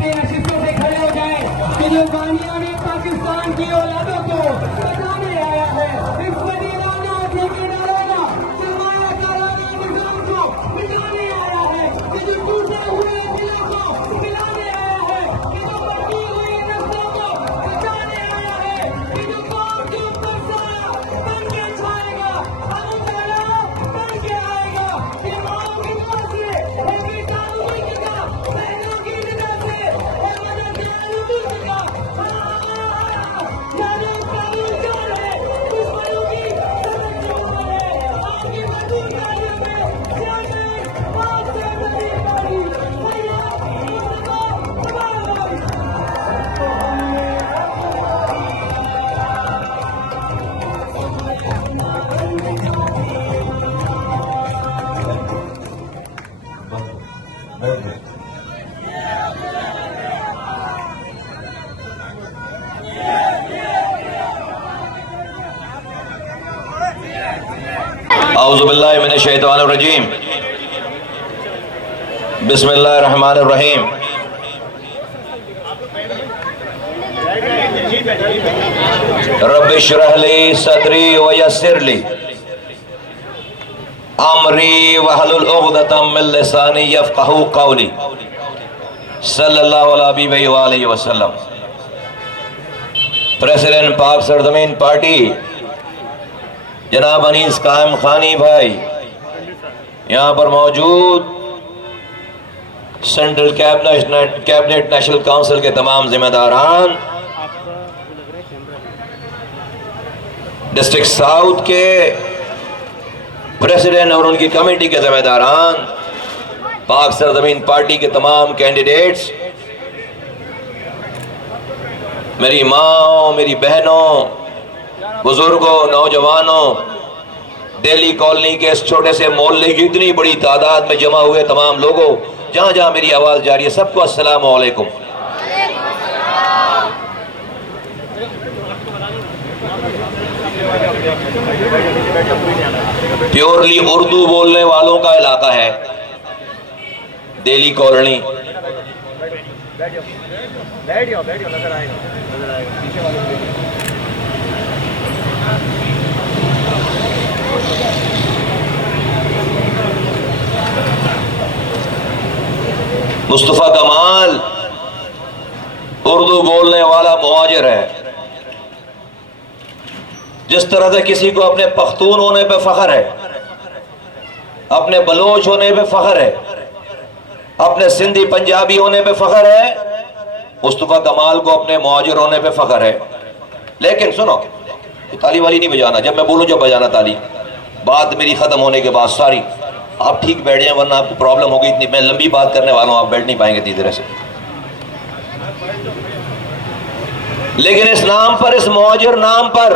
अपने नशिस्तों से खड़े हो जाए कि जो बानिया ने पाकिस्तान की औलादों को बचाने आया है, इस वजीराना ठेकेदाराना सरमायाकाराना निजाम को मिटाने आया है, कि जो टूटे हुए दिलों को मिलाने आया है, कि जो बची हुई नस्लों को बचाने आया है, कि जो कौम के ऊपर साया बन के छाएगा, अमुतला बन के आएगा, कि माओ की दुआ से है बेटा उम्र का, बहनों की निगाह से है मदद उम्र का, जाने कानून जान है, दुश्मनों की समझ जो है, आपकी मजबूत तालियों में चेयरमैन पाक से नसीब वाली सैयद मुस्तफा कमाल। औज़ु बिल्लाहि मिनश शैतानिर रजीम। बिस्मिल्लाहिर रहमानिर रहीम। रब्बि इश्रह ली सदरी व यस्सिर ली अमरी वहलुल उक़दतम मिन लिसानी यफ़क़हू क़ौली। सल्लल्लाहु अलैहि व आलिहि वसल्लम। प्रेसिडेंट पाक सरजमीन पार्टी जनाब अनीस कायम खानी भाई, यहाँ पर मौजूद सेंट्रल कैबिनेट नेशनल काउंसिल के तमाम जिम्मेदारान, डिस्ट्रिक्ट साउथ के प्रेसिडेंट और उनकी कमेटी के जिम्मेदारान, पाक सरजमीन पार्टी के तमाम कैंडिडेट्स, मेरी माँ, मेरी बहनों, बुजुर्गों, नौजवानों, दिल्ली कॉलोनी के इस छोटे से मोहल्ले की इतनी बड़ी तादाद में जमा हुए तमाम लोगों, जहां जहां मेरी आवाज जा रही है, सबको अस्सलामु अलैकुम। प्योरली उर्दू बोलने वालों का इलाका है दिल्ली कॉलोनी। मुस्तफा कमाल उर्दू बोलने वाला मुहाजिर है। जिस तरह से किसी को अपने पख्तून होने पे फख्र है, अपने बलोच होने पे फख्र है, अपने सिंधी पंजाबी होने पे फख्र है, मुस्तफा कमाल को अपने मुहाजिर होने पे फख्र है। लेकिन सुनो, ताली वाली नहीं बजाना, जब मैं बोलूं जब बजाना ताली, बात मेरी खत्म होने के बाद सारी। आप ठीक बैठ जाएं वरना आपको प्रॉब्लम होगी। इतनी मैं लंबी बात करने वाला हूं, आप बैठ नहीं पाएंगे इतनी देर से। लेकिन इस नाम पर, इस मुहाजिर नाम पर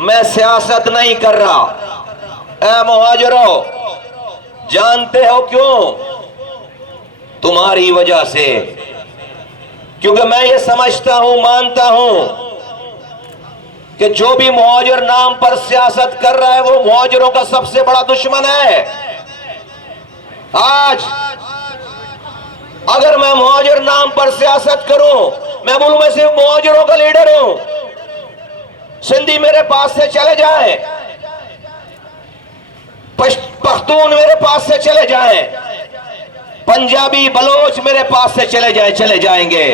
मैं सियासत नहीं कर रहा। ऐ मुहाजिरों, जानते हो क्यों? तुम्हारी वजह से। क्योंकि मैं ये समझता हूं, मानता हूं कि जो भी मुहाजिर नाम पर सियासत कर रहा है वो मुहाजिरों का सबसे बड़ा दुश्मन है। आज अगर मैं मुहाजिर नाम पर सियासत करूं, मैं बोलूं मैं सिर्फ मुहाजिरों का लीडर हूं, सिंधी मेरे पास से चले जाएं, पख्तून मेरे पास से चले जाएं, पंजाबी बलोच मेरे पास से चले जाएं, चले जाएंगे,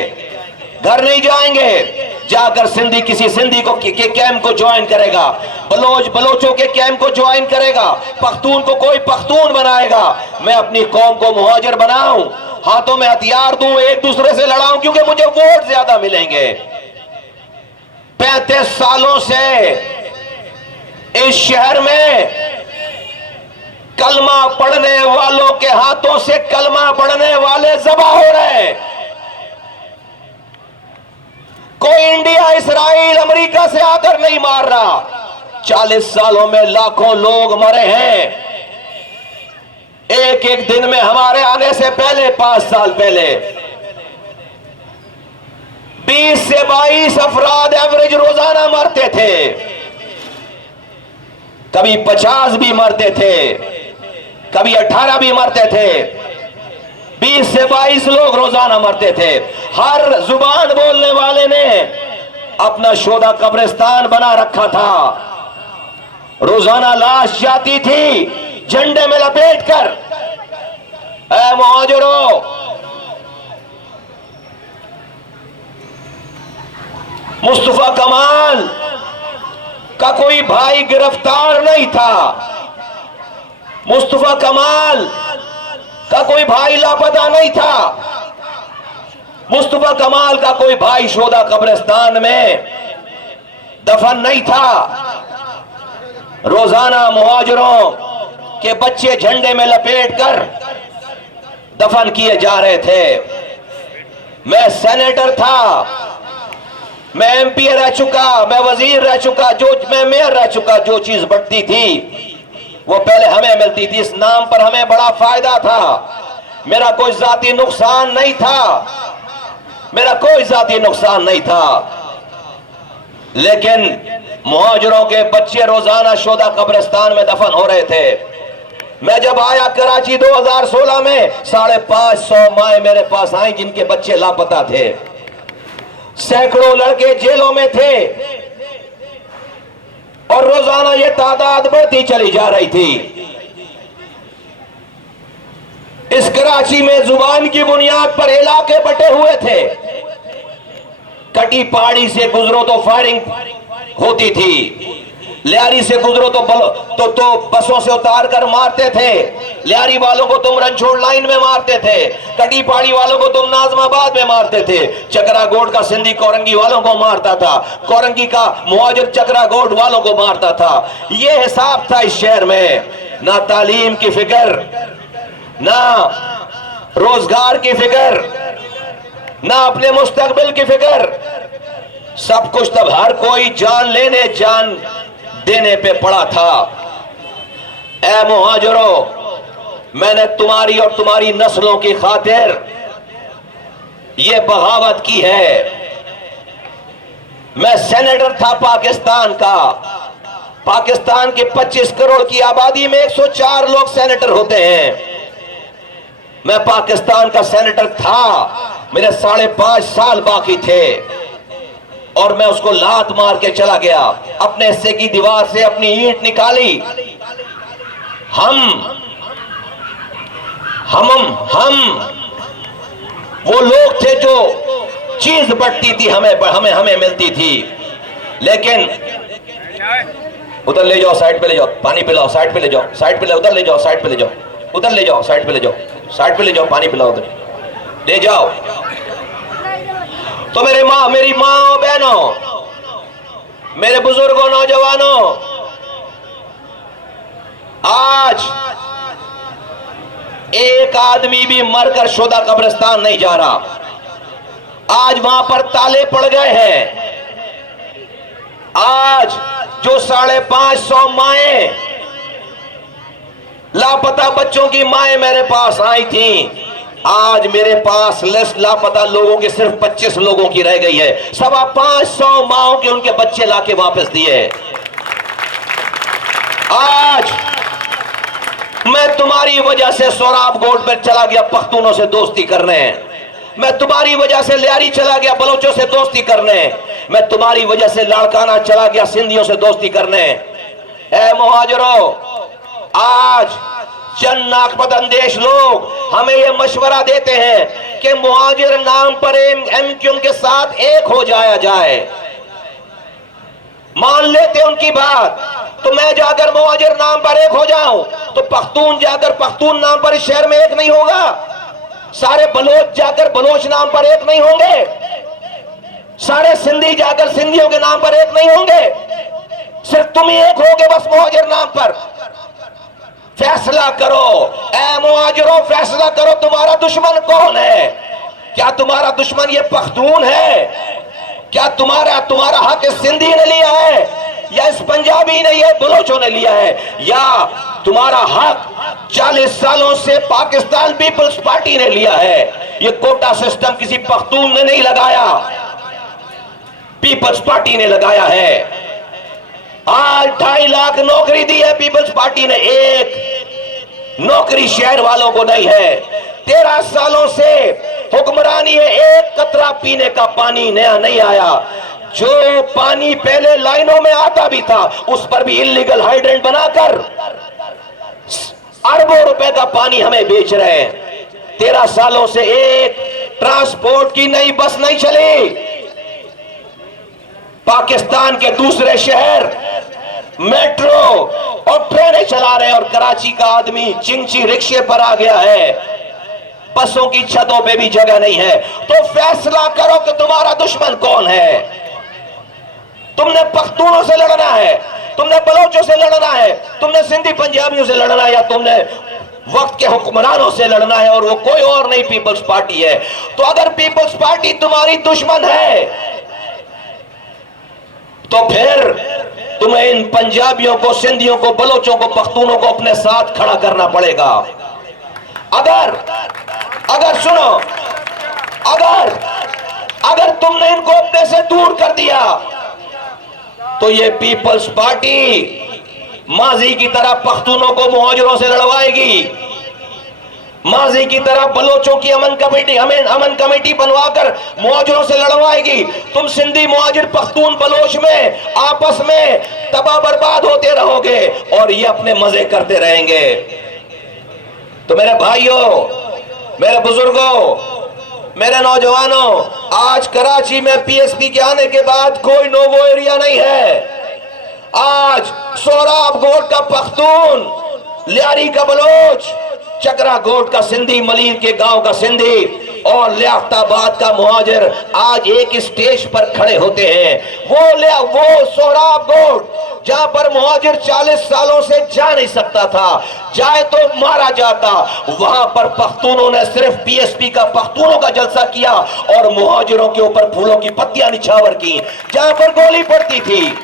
घर नहीं जाएंगे। जाकर सिंधी किसी सिंधी को के कैंप को ज्वाइन करेगा, बलोच बलोचों के कैंप को ज्वाइन करेगा, पख्तून को कोई पख्तून बनाएगा। मैं अपनी कौम को मुहाजिर बनाऊं, हाथों में हथियार दूं, एक दूसरे से लड़ाऊं, क्योंकि मुझे वोट ज्यादा मिलेंगे। 35 सालों से इस शहर में कलमा पढ़ने वालों के हाथों से कलमा पढ़ने वाले ज़बा हो रहे हैं। कोई इंडिया, इसराइल, अमेरिका से आकर नहीं मार रहा। 40 सालों में लाखों लोग मरे हैं। एक एक दिन में हमारे आने से पहले, 5 साल पहले 20 से 22 अफराद एवरेज रोजाना मरते थे। कभी 50 भी मरते थे, कभी 18 भी मरते थे। 20 سے 22 لوگ روزانہ مرتے تھے. ہر زبان بولنے والے نے اپنا شودا قبرستان بنا رکھا تھا. روزانہ لاش جاتی تھی جھنڈے میں لپیٹ کر. اے مہاجروں، مصطفیٰ کمال کا کوئی بھائی گرفتار نہیں تھا. مصطفیٰ کمال کا کوئی بھائی لاپتہ نہیں تھا. مصطفیٰ کمال کا کوئی بھائی شودا قبرستان میں دفن نہیں تھا. روزانہ مہاجروں کے بچے جھنڈے میں لپیٹ کر دفن کیے جا رہے تھے. میں سینیٹر تھا، میں ایم پی رہ چکا، میں وزیر رہ چکا، میں میئر رہ چکا. جو چیز بڑھتی تھی وہ پہلے ہمیں ملتی تھی. اس نام پر ہمیں بڑا فائدہ تھا. میرا کوئی ذاتی نقصان نہیں تھا، میرا کوئی ذاتی نقصان نہیں تھا. لیکن مہاجروں کے بچے روزانہ شودا قبرستان میں دفن ہو رہے تھے. میں جب آیا کراچی 2016 میں 550 مائیں میرے پاس آئیں جن کے بچے لاپتہ تھے. سینکڑوں لڑکے جیلوں میں تھے اور روزانہ یہ تعداد بڑھتی چلی جا رہی تھی. اس کراچی میں زبان کی بنیاد پر علاقے بٹے ہوئے تھے. کٹی پہاڑی سے گزرو تو فائرنگ ہوتی تھی، لیاری سے گزرو تو بسوں سے اتار کر مارتے تھے. لیاری والوں کو تم رنچوڑ لائن میں مارتے تھے، کٹی پہاڑی والوں کو تم نازم آباد میں مارتے تھے. چکرا گوڑ کا سندھی کورنگی والوں کو مارتا تھا، کورنگی کا مہاجر چکرا گوڑ والوں کو مارتا تھا. یہ حساب تھا اس شہر میں. نہ تعلیم کی فکر، نہ روزگار کی فکر، نہ اپنے مستقبل کی فکر. سب کچھ تب ہر کوئی جان لینے جان دینے پہ پڑا تھا. اے مہاجروں، میں نے تمہاری اور تمہاری نسلوں کی خاطر یہ بغاوت کی ہے. میں سینیٹر تھا پاکستان کا. پاکستان کی 25 کروڑ کی آبادی میں 104 لوگ سینیٹر ہوتے ہیں. میں پاکستان کا سینیٹر تھا. میرے 5.5 سال باقی تھے اور میں اس کو لات مار کے چلا گیا. اپنے حصے کی دیوار سے اپنی اینٹ نکالی. ہم وہ لوگ تھے جو چیز بڑھتی تھی ہمیں ملتی تھی. لیکن ادھر لے جاؤ، سائٹ پہ لے جاؤ، پانی پلاؤ، سائٹ پہ لے جاؤ، سائٹ پہ لے، ادھر لے جاؤ، سائٹ پہ لے جاؤ، ادھر لے جاؤ، سائٹ پہ لے جاؤ، سائٹ پہ لے جاؤ، پانی پلاؤ، ادھر لے جاؤ. تو میری ماں اور بہنوں، میرے بزرگوں، نوجوانوں، آج ایک آدمی بھی مر کر شودا قبرستان نہیں جا رہا. آج وہاں پر تالے پڑ گئے ہیں. آج جو 550 مائیں لاپتہ بچوں کی مائیں میرے پاس آئی تھیں، آج میرے پاس لسٹ لاپتہ لوگوں کی صرف 25 لوگوں کی رہ گئی ہے. 550 ماؤں کے ان کے بچے لا کے واپس دیے. آج میں تمہاری وجہ سے سوراب گوٹ میں چلا گیا پختونوں سے دوستی کرنے. میں تمہاری وجہ سے لیاری چلا گیا بلوچوں سے دوستی کرنے. میں تمہاری وجہ سے لاڑکانہ چلا گیا سندھیوں سے دوستی کرنے. اے مہاجروں، آج چند ناقبت اندیش لوگ ہمیں یہ مشورہ دیتے ہیں کہ مہاجر نام پر ایم کیو ایم کے ساتھ ایک ہو جائے. مان لیتے ان کی بات. تو میں جا کر مہاجر نام پر ایک ہو جاؤں تو پختون جا کر پختون نام پر اس شہر میں ایک نہیں ہوگا. سارے بلوچ جا کر بلوچ نام پر ایک نہیں ہوں گے. سارے سندھی جا کر سندھیوں کے نام پر ایک نہیں ہوں گے. صرف تم ہی ایک ہوگے بس مہاجر نام پر. فیصلہ کرو اے مہاجروں، فیصلہ کرو تمہارا دشمن کون ہے. کیا تمہارا دشمن یہ پختون ہے؟ کیا تمہارا حق اس سندھی نے لیا ہے، یا اس پنجابی نے، یہ بلوچوں نے لیا ہے، یا تمہارا حق 40 سالوں سے پاکستان پیپلز پارٹی نے لیا ہے؟ یہ کوٹا سسٹم کسی پختون نے نہیں لگایا، پیپلز پارٹی نے لگایا ہے. آج 2.5 لاکھ نوکری دی ہے پیپلز پارٹی نے، ایک نوکری شہر والوں کو نہیں ہے. 13 सालों से हुक्मरानी है, एक कतरा पीने का पानी नया नहीं आया। जो पानी पहले लाइनों में आता भी था उस पर भी इल्लीगल हाइड्रेंट बनाकर अरबों रुपए का पानी हमें बेच रहे हैं। 13 सालों से एक ट्रांसपोर्ट की नई बस नहीं चली। पाकिस्तान के दूसरे शहर मेट्रो और ट्रेनें चला रहे हैं और कराची का आदमी चिंची रिक्शे पर आ गया है, बसों की छतों पे भी जगह नहीं है। तो फैसला करो कि तुम्हारा दुश्मन कौन है। तुमने पख्तूनों से लड़ना है, तुमने बलोचों से लड़ना है, तुमने सिंधी पंजाबियों से लड़ना है, या तुमने वक्त के हुक्मरानों से लड़ना है, और वो कोई और नहीं पीपल्स पार्टी है। तो अगर पीपल्स पार्टी तुम्हारी दुश्मन है तो फिर तुम्हें इन पंजाबियों को, सिंधियों को, बलोचों को, पख्तूनों को अपने साथ खड़ा करना पड़ेगा। अगर सुनो, अगर तुमने इनको अपने से दूर कर दिया तो ये पीपल्स पार्टी माजी की तरह पख्तूनों को मुहाजिरों से लड़वाएगी, माजी की तरह बलोचों की अमन कमेटी बनवाकर मुहाजिरों से लड़वाएगी। तुम सिंधी, मुहाजिर, पख्तून, बलोच में आपस में तबाह बर्बाद होते रहोगे और ये अपने मजे करते रहेंगे। तो मेरे भाइयों, मेरे बुजुर्गों, मेरे नौजवानों, आज कराची में पीएसपी के आने के बाद कोई नोवो एरिया नहीं है। आज सोहराब गोट का पख्तून, लियारी का बलोच, चकरा गोट का सिंधी, मलीर के गांव का सिंधी और लियाकताबाद का मुहाजिर आज एक स्टेज पर खड़े होते हैं। वो सोहराब गोट जहां पर मुहाजिर 40 सालों से जा नहीं सकता था, जाए तो मारा जाता, वहां पर पख्तूनों ने सिर्फ पीएसपी का पख्तूनों का जलसा किया और मुहाजिरों के ऊपर फूलों की पत्तियां निछावर की, जहां पर गोली पड़ती थी।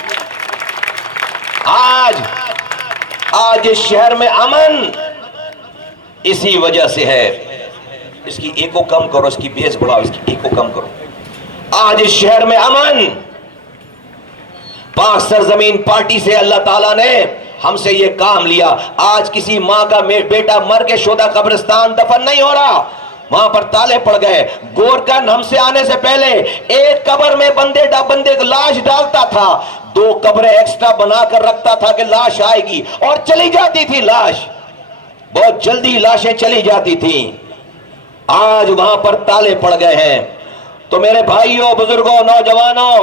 आज इस शहर में अमन इसी वजह से है। इसकी एको कम करो, इसकी बेस बढ़ाओ, इसकी एको कम करो। आज इस शहर में अमन पाक सरजमीन पार्टी से अल्लाह ताला ने हमसे ये काम लिया। आज किसी माँ का बेटा मर के शोदा कब्रिस्तान दफन नहीं हो रहा, वहां पर ताले पड़ गए। गोरकन हमसे आने से पहले एक कब्र में बंदे लाश डालता था, 2 कब्रें एक्स्ट्रा बनाकर रखता था कि लाश आएगी, और चली जाती थी लाश, बहुत जल्दी लाशें चली जाती थी। आज वहां पर ताले पड़ गए हैं। तो मेरे भाइयों, बुजुर्गों, नौजवानों,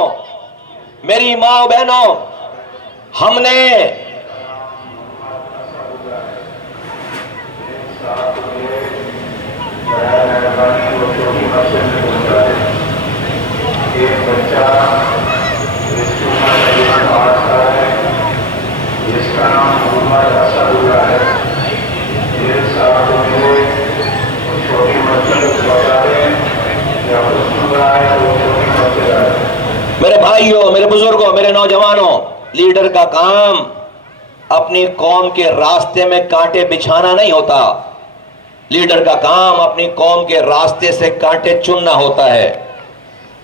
मेरी माँ बहनों, हमने एक बच्चा जिसका नाम मोहम्मद असदुल्लाह है, ये साथ में छोटी मस्जिद बता रहे या सुन रहा है, वो छोटी मस्जिद है। मेरे भाइयों, मेरे बुजुर्गों, मेरे नौजवानों, लीडर का काम अपनी कौम के रास्ते में कांटे बिछाना नहीं होता। लीडर का काम अपनी कौम के रास्ते से कांटे चुनना होता है।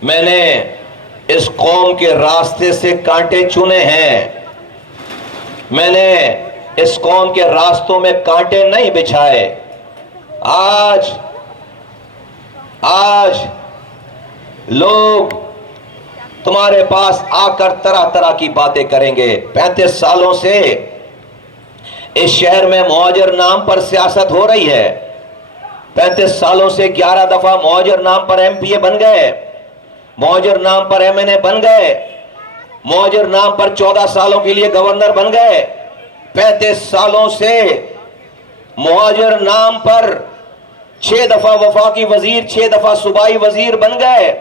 मैंने इस कौम के रास्ते से कांटे चुने हैं, मैंने इस कौम के रास्तों में कांटे नहीं बिछाए। आज लोग तुम्हारे पास आकर तरह तरह की बातें करेंगे। 35 सालों से इस शहर में मुहाजिर नाम पर सियासत हो रही है। 35 सालों से 11 दफा मुहाजिर नाम पर एमपीए बन गए, मुहाजिर नाम पर एमएनए बन गए, मुहाजिर नाम पर 14 सालों के लिए गवर्नर बन गए। 35 सालों से मुहाजिर नाम पर 6 दफा वफाकी वजीर, 6 दफा सूबाई वजीर बन गए।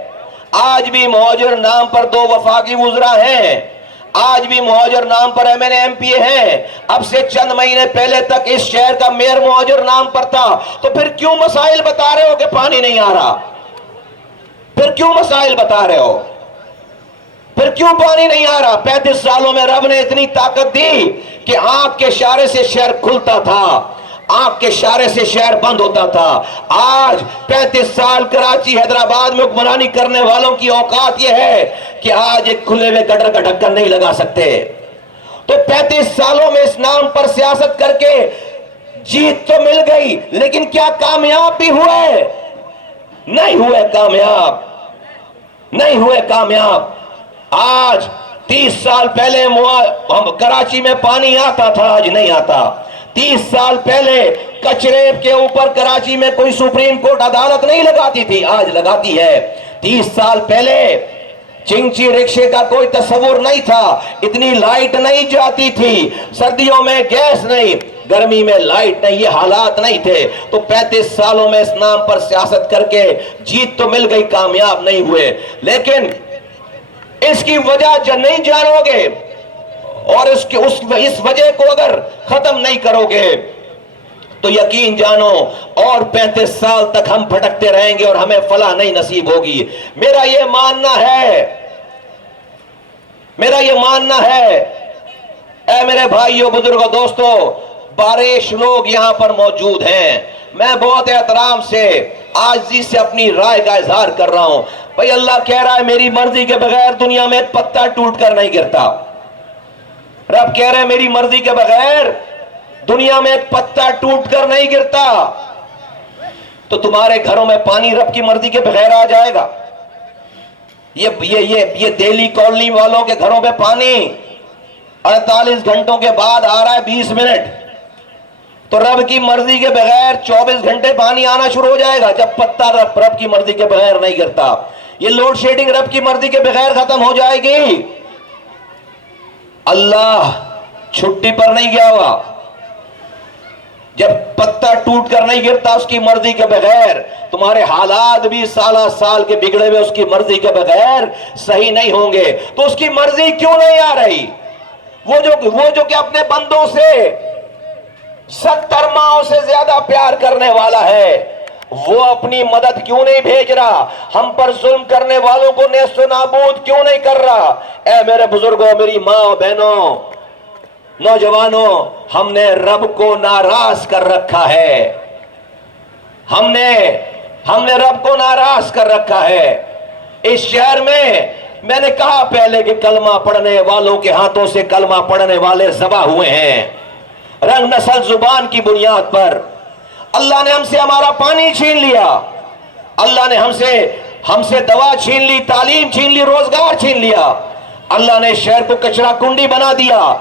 आज भी मुहाजिर नाम पर 2 वफाकी वुज़रा हैं, आज भी मुहाजिर नाम पर एमएनए एमपीए हैं। अब से चंद महीने पहले तक इस शहर का मेयर मुहाजिर नाम पर था। तो फिर क्यों मसाइल बता रहे हो कि पानी नहीं आ रहा? फिर क्यों मसाइल बता रहे हो? फिर क्यों पानी नहीं आ रहा? 35 सालों में रब ने इतनी ताकत दी कि आंख के इशारे से शहर खुलता था, आंख के इशारे से शहर बंद होता था। आज 35 साल कराची, हैदराबाद में हुक्मरानी करने वालों की औकात यह है कि आज एक खुले हुए गटर का ढक्कन नहीं लगा सकते। तो 35 सालों में इस नाम पर सियासत करके जीत तो मिल गई, लेकिन क्या कामयाब भी हुए? नहीं हुए कामयाब, नहीं हुए कामयाब। आज 30 साल पहले हम कराची में पानी आता था, आज नहीं आता। 30 साल पहले कचरे के ऊपर कराची में कोई सुप्रीम कोर्ट अदालत नहीं लगाती थी, आज लगाती है। 30 साल पहले चिंची रिक्शे का कोई तस्वुर नहीं था, इतनी लाइट नहीं जाती थी, सर्दियों में गैस नहीं, गर्मी में लाइट नहीं, ये हालात नहीं थे। तो 35 सालों में इस नाम पर सियासत करके जीत तो मिल गई, कामयाब नहीं हुए। लेकिन इसकी वजह नहीं जानोगे और इस वजह को अगर खत्म नहीं करोगे तो यकीन जानो और 35 साल तक हम भटकते रहेंगे और हमें फलाह नहीं नसीब होगी। मेरा ये मानना है, ऐ मेरे भाइयों, बुजुर्गों, दोस्तों, बारिश लोग यहां पर मौजूद हैं। मैं बहुत एहतराम से आजिज़ी से अपनी राय का इजहार कर रहा हूं। भाई अल्लाह कह रहा है मेरी मर्जी के बगैर दुनिया में एक पत्ता टूट कर नहीं गिरता। रब कह रहे हैं मेरी मर्जी के बगैर दुनिया में एक पत्ता टूट कर नहीं गिरता। तो तुम्हारे घरों में पानी रब की मर्जी के बगैर आ जाएगा? ये दिल्ली कॉलोनी वालों के घरों में पानी 48 घंटों के बाद आ रहा है 20 मिनट, तो रब की मर्जी के बगैर 24 घंटे पानी आना शुरू हो जाएगा जब पत्ता रब की मर्जी के बगैर नहीं गिरता। ये लोड शेडिंग रब की मर्जी के बगैर खत्म हो जाएगी। अल्लाह छुट्टी पर नहीं गया हुआ। जब पत्ता टूट कर नहीं गिरता उसकी मर्जी के बगैर, तुम्हारे हालात भी साला साल के बिगड़े हुए उसकी मर्जी के बगैर सही नहीं होंगे। तो उसकी मर्जी क्यों नहीं आ रही? वो जो कि अपने बंदों से 70 माओं से ज्यादा प्यार करने वाला है, वो अपनी मदद क्यों नहीं भेज रहा? हम पर जुल्म करने वालों को नेस्तो नाबूद क्यों नहीं कर रहा? ऐ मेरे बुजुर्गों, मेरी माँ बहनों, नौजवानों, हमने रब को नाराज कर रखा है। हमने रब को नाराज कर रखा है। इस शहर में मैंने कहा पहले कि कलमा पढ़ने वालों के हाथों से कलमा पढ़ने वाले ज़बा हुए हैं, रंग नस्ल जुबान की बुनियाद पर। अल्लाह ने हमसे हमारा पानी छीन लिया, अल्लाह ने हमसे दवा छीन ली, तालीम छीन ली, रोजगार छीन लिया। अल्लाह ने शहर को कचरा कुंडी बना दिया।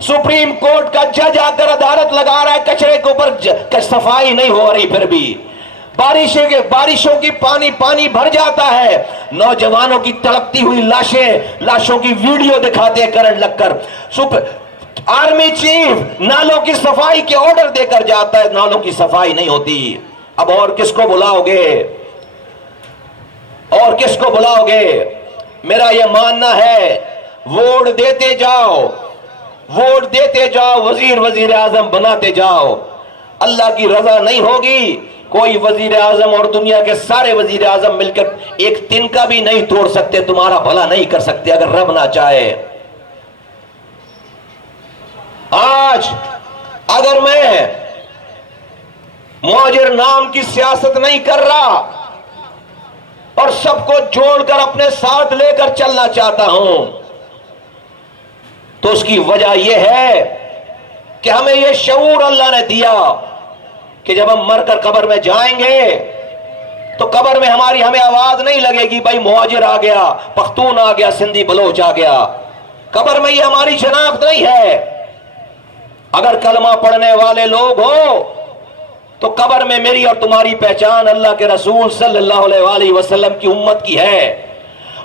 सुप्रीम कोर्ट का जज आकर अदालत लगा रहा है कचरे के ऊपर सफाई नहीं हो रही, फिर भी बारिशों की पानी भर जाता है। नौजवानों की तड़पती हुई लाशों की वीडियो दिखाते हैं करंट लगकर। आर्मी चीफ नालों की सफाई के ऑर्डर देकर जाता है, नालों की सफाई नहीं होती। अब और किसको बुलाओगे? मेरा यह मानना है वोट देते जाओ, वजीर आजम बनाते जाओ। अल्लाह की रजा नहीं होगी, कोई वजीर आजम और दुनिया के सारे वजीर आजम मिलकर एक तिनका भी नहीं तोड़ सकते, तुम्हारा भला नहीं कर सकते अगर रब ना चाहे। आज अगर मैं मुहाजिर नाम की सियासत नहीं कर रहा और सबको जोड़कर अपने साथ लेकर चलना चाहता हूं, तो उसकी वजह यह है कि हमें यह शऊर अल्लाह ने दिया कि जब हम मरकर कब्र में जाएंगे तो कब्र में हमें आवाज नहीं लगेगी भाई मुहाजिर आ गया, पख्तून आ गया, सिंधी बलोच आ गया। कब्र में यह हमारी शनाख्त नहीं है। अगर कलमा पढ़ने वाले लोग हो तो कब्र में मेरी और तुम्हारी पहचान अल्लाह के रसूल सल्लल्लाहु अलैहि वसल्लम की उम्मत की है।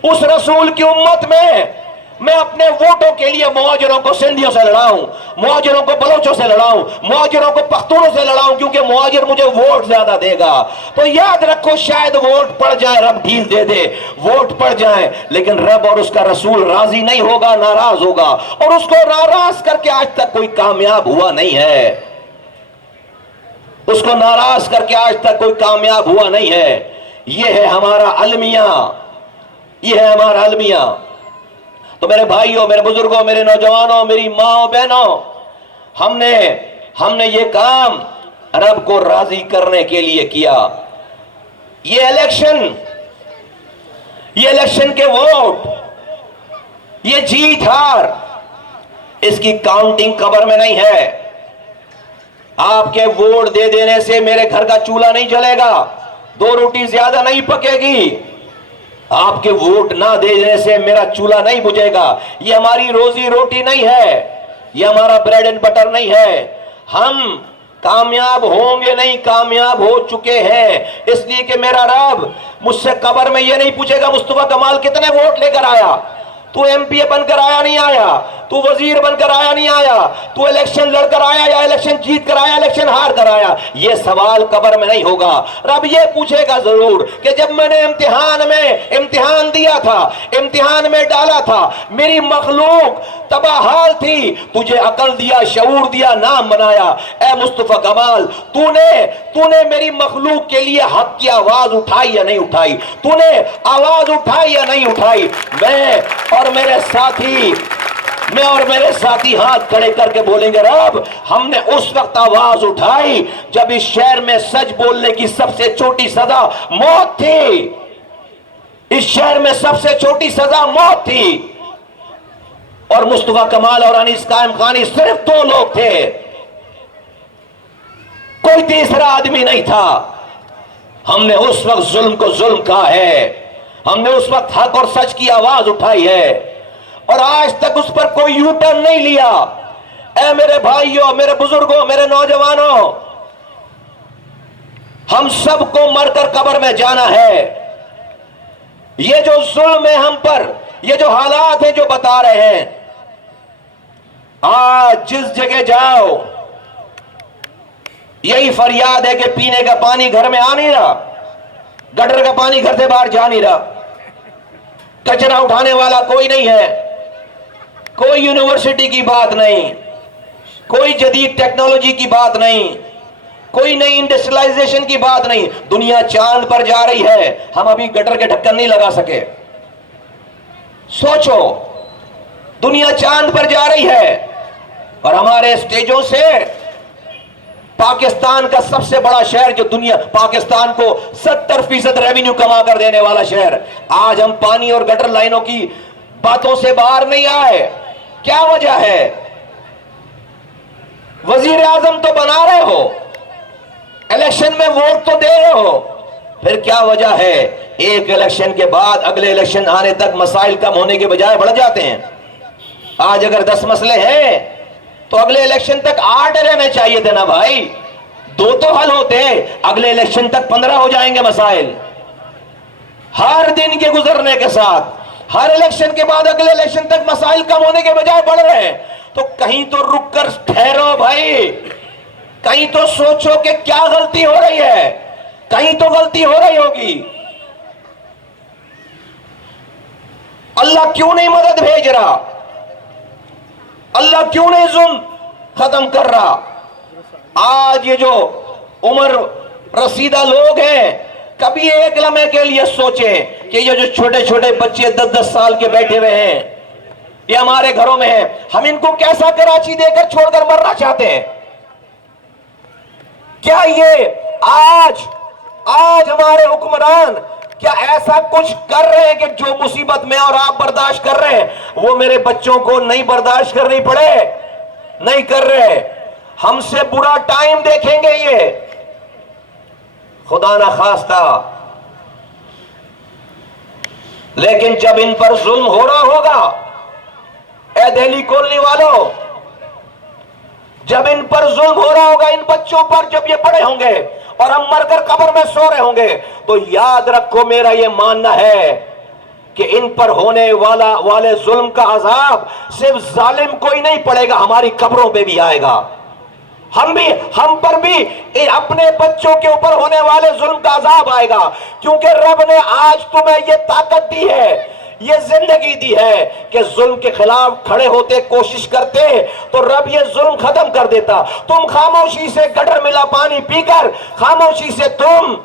उस रसूल की उम्मत में मैं अपने वोटों के लिए मुहाजिरों को सिंधियों से लड़ाऊं, मुहाजिरों को बलोचों से लड़ाऊं, मुहाजिरों को पख्तूनों से लड़ाऊं, क्योंकि मुहाजिर मुझे वोट ज्यादा देगा। तो याद रखो, शायद वोट पड़ जाए, रब ढील दे दे, वोट पड़ जाए, लेकिन रब और उसका रसूल राजी नहीं होगा, नाराज होगा। और उसको नाराज करके आज तक कोई कामयाब हुआ नहीं है। उसको नाराज करके आज तक कोई कामयाब हुआ नहीं है। यह है हमारा अलमिया, यह है हमारा अलमिया। तो मेरे भाइयों, मेरे बुजुर्गों, मेरे नौजवानों, मेरी माँ बहनों, हमने ये काम रब को राजी करने के लिए किया। ये इलेक्शन के वोट, ये जीत हार, इसकी काउंटिंग कब्र में नहीं है। आपके वोट दे देने से मेरे घर का चूल्हा नहीं जलेगा, 2 रोटी ज्यादा नहीं पकेगी। आपके वोट ना दे देने से मेरा चूल्हा नहीं बुझेगा। ये हमारी रोजी रोटी नहीं है, ये हमारा ब्रेड एंड बटर नहीं है। हम कामयाब होंगे नहीं, कामयाब हो चुके हैं। इसलिए कि मेरा रब मुझसे कब्र में ये नहीं पूछेगा मुस्तफा कमाल कितने वोट लेकर आया, तू एमपी बनकर आया नहीं आया, तू वजीर बनकर आया नहीं आया, तू इलेक्शन लड़कर आया या इलेक्शन जीत कर आया, इलेक्शन हार कर आया। ये सवाल कब्र में नहीं होगा। रब ये पूछेगा जरूर कि जब मैंने इम्तिहान दिया था, इम्तिहान में डाला था, मेरी मखलूक तबाहाल थी, तुझे अकल दिया, शऊर दिया, नाम बनाया। ए मुस्तफा कमाल, तूने मेरी मखलूक के लिए हक की आवाज उठाई या नहीं उठाई? तूने आवाज उठाई या नहीं उठाई? मैं और मेरे साथी हाथ खड़े करके बोलेंगे, रब हमने उस वक्त आवाज उठाई जब इस शहर में सच बोलने की सबसे छोटी सजा मौत थी। इस शहर में सबसे छोटी सजा मौत थी। और मुस्तफा कमाल और अनीस कायम खानी सिर्फ 2 लोग थे, कोई तीसरा आदमी नहीं था। हमने उस वक्त जुल्म को जुल्म कहा है, हमने उस वक्त हक और सच की आवाज उठाई है, और आज तक उस पर कोई यू टर्न नहीं लिया। ऐ मेरे भाइयों, मेरे बुजुर्गों, मेरे नौजवानों, हम सबको मरकर कब्र में जाना है। ये जो जुल्म है हम पर, ये जो हालात है जो बता रहे हैं, आज जिस जगह जाओ यही फरियाद है कि पीने का पानी घर में आ नहीं रहा, गटर का पानी घर से बाहर जा नहीं रहा, कचरा उठाने वाला कोई नहीं है, कोई यूनिवर्सिटी की बात नहीं, कोई जदीद टेक्नोलॉजी की बात नहीं, कोई नई इंडस्ट्रियलाइजेशन की बात नहीं। दुनिया चांद पर जा रही है, हम अभी गटर के ढक्कन नहीं लगा सके। सोचो, दुनिया चांद पर जा रही है और हमारे स्टेजों से पाकिस्तान का सबसे बड़ा शहर, जो दुनिया पाकिस्तान को 70% रेवेन्यू कमा कर देने वाला शहर, आज हम पानी और गटर लाइनों की बातों से बाहर नहीं आए। क्या वजह है? वजीर आजम तो बना रहे हो, इलेक्शन में वोट तो दे रहे हो, फिर क्या वजह है? एक इलेक्शन के बाद अगले इलेक्शन आने तक मसाइल कम होने के बजाय बढ़ जाते हैं। आज अगर 10 मसले हैं तो अगले इलेक्शन तक 8 रहने चाहिए थे ना भाई, 2 तो हल होते, अगले इलेक्शन तक 15 हो जाएंगे मसाइल। हर दिन के गुजरने के साथ, हर इलेक्शन के बाद अगले इलेक्शन तक मसाइल कम होने के बजाय बढ़ रहे हैं। तो कहीं तो रुक कर ठहरो भाई, कहीं तो सोचो कि क्या गलती हो रही है, कहीं तो गलती हो रही होगी। अल्लाह क्यों नहीं मदद भेज रहा? अल्लाह क्यों नहीं जुल्म खत्म कर रहा? आज ये जो उम्र रसीदा लोग हैं, कभी एक लम्हे के लिए सोचें कि ये जो छोटे छोटे बच्चे 10-10 साल के बैठे हुए हैं, ये हमारे घरों में हैं, हम इनको कैसा कराची देकर छोड़कर मरना चाहते हैं? क्या ये आज हमारे हुक्मरान क्या ऐसा कुछ कर रहे हैं कि जो मुसीबत में और आप बर्दाश्त कर रहे हैं वो मेरे बच्चों को नहीं बर्दाश्त करनी पड़े? नहीं कर रहे। हमसे बुरा टाइम देखेंगे ये, खुदा ना खास्ता। लेकिन जब इन पर जुल्म हो रहा होगा, ए दिल्ली कॉलोनी वालों, जब इन पर जुल्म हो रहा होगा, इन बच्चों पर, जब ये बड़े होंगे और हम मरकर कब्र में सो रहे होंगे, तो याद रखो, मेरा ये मानना है कि इन पर होने वाले जुल्म का अजाब सिर्फ जालिम को ही नहीं पड़ेगा, हमारी कब्रों पे भी आएगा। हम पर भी अपने बच्चों के ऊपर होने वाले जुल्म का अजाब आएगा, क्योंकि रब ने आज तुम्हें ये ताकत दी है, ये जिंदगी दी है कि जुल्म के खिलाफ खड़े होते कोशिश करते तो रब ये जुल्म खत्म कर देता। तुम खामोशी से गटर मिला पानी पीकर, खामोशी से तुम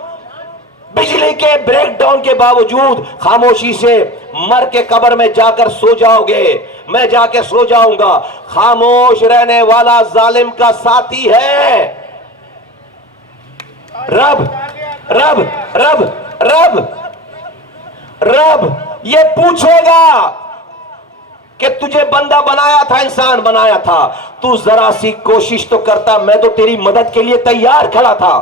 बिजली के ब्रेकडाउन के बावजूद खामोशी से मर के कब्र में जाकर सो जाओगे, मैं जाके सो जाऊंगा। खामोश रहने वाला जालिम का साथी है रब। रब रब रब रब ये पूछेगा کہ تجھے بندہ بنایا تھا, انسان بنایا تھا, تو ذرا سی کوشش تو کرتا, میں تو تیری مدد کے لیے تیار کھڑا تھا,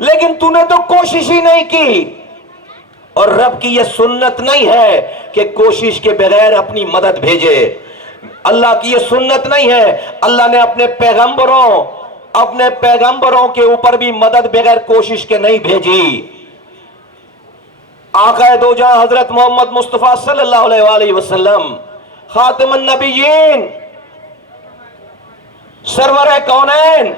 لیکن تو نے تو کوشش ہی نہیں کی. اور رب کی یہ سنت نہیں ہے کہ کوشش کے بغیر اپنی مدد بھیجے. اللہ کی یہ سنت نہیں ہے. اللہ نے اپنے پیغمبروں کے اوپر بھی مدد بغیر کوشش کے نہیں بھیجی. آقا دو جہاں حضرت محمد مصطفیٰ صلی اللہ علیہ وآلہ وسلم خاتم النبیین, سرور کونین,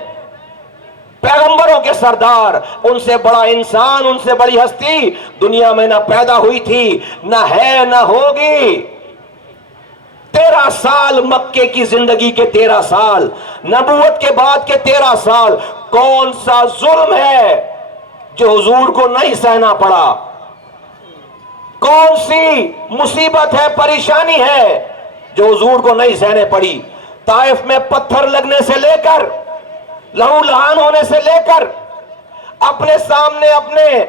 پیغمبروں کے سردار, ان سے بڑا انسان, ان سے بڑی ہستی دنیا میں نہ پیدا ہوئی تھی, نہ ہے, نہ ہوگی. 13 سال مکے کی زندگی کے 13 سال, نبوت کے بعد کے 13 سال, کون سا ظلم ہے جو حضور کو نہیں سہنا پڑا؟ کون سی مصیبت ہے, پریشانی ہے جو حضور کو نہیں سہنے پڑی؟ طائف میں پتھر لگنے سے لے کر, لہو لہان ہونے سے لے کر, اپنے سامنے اپنے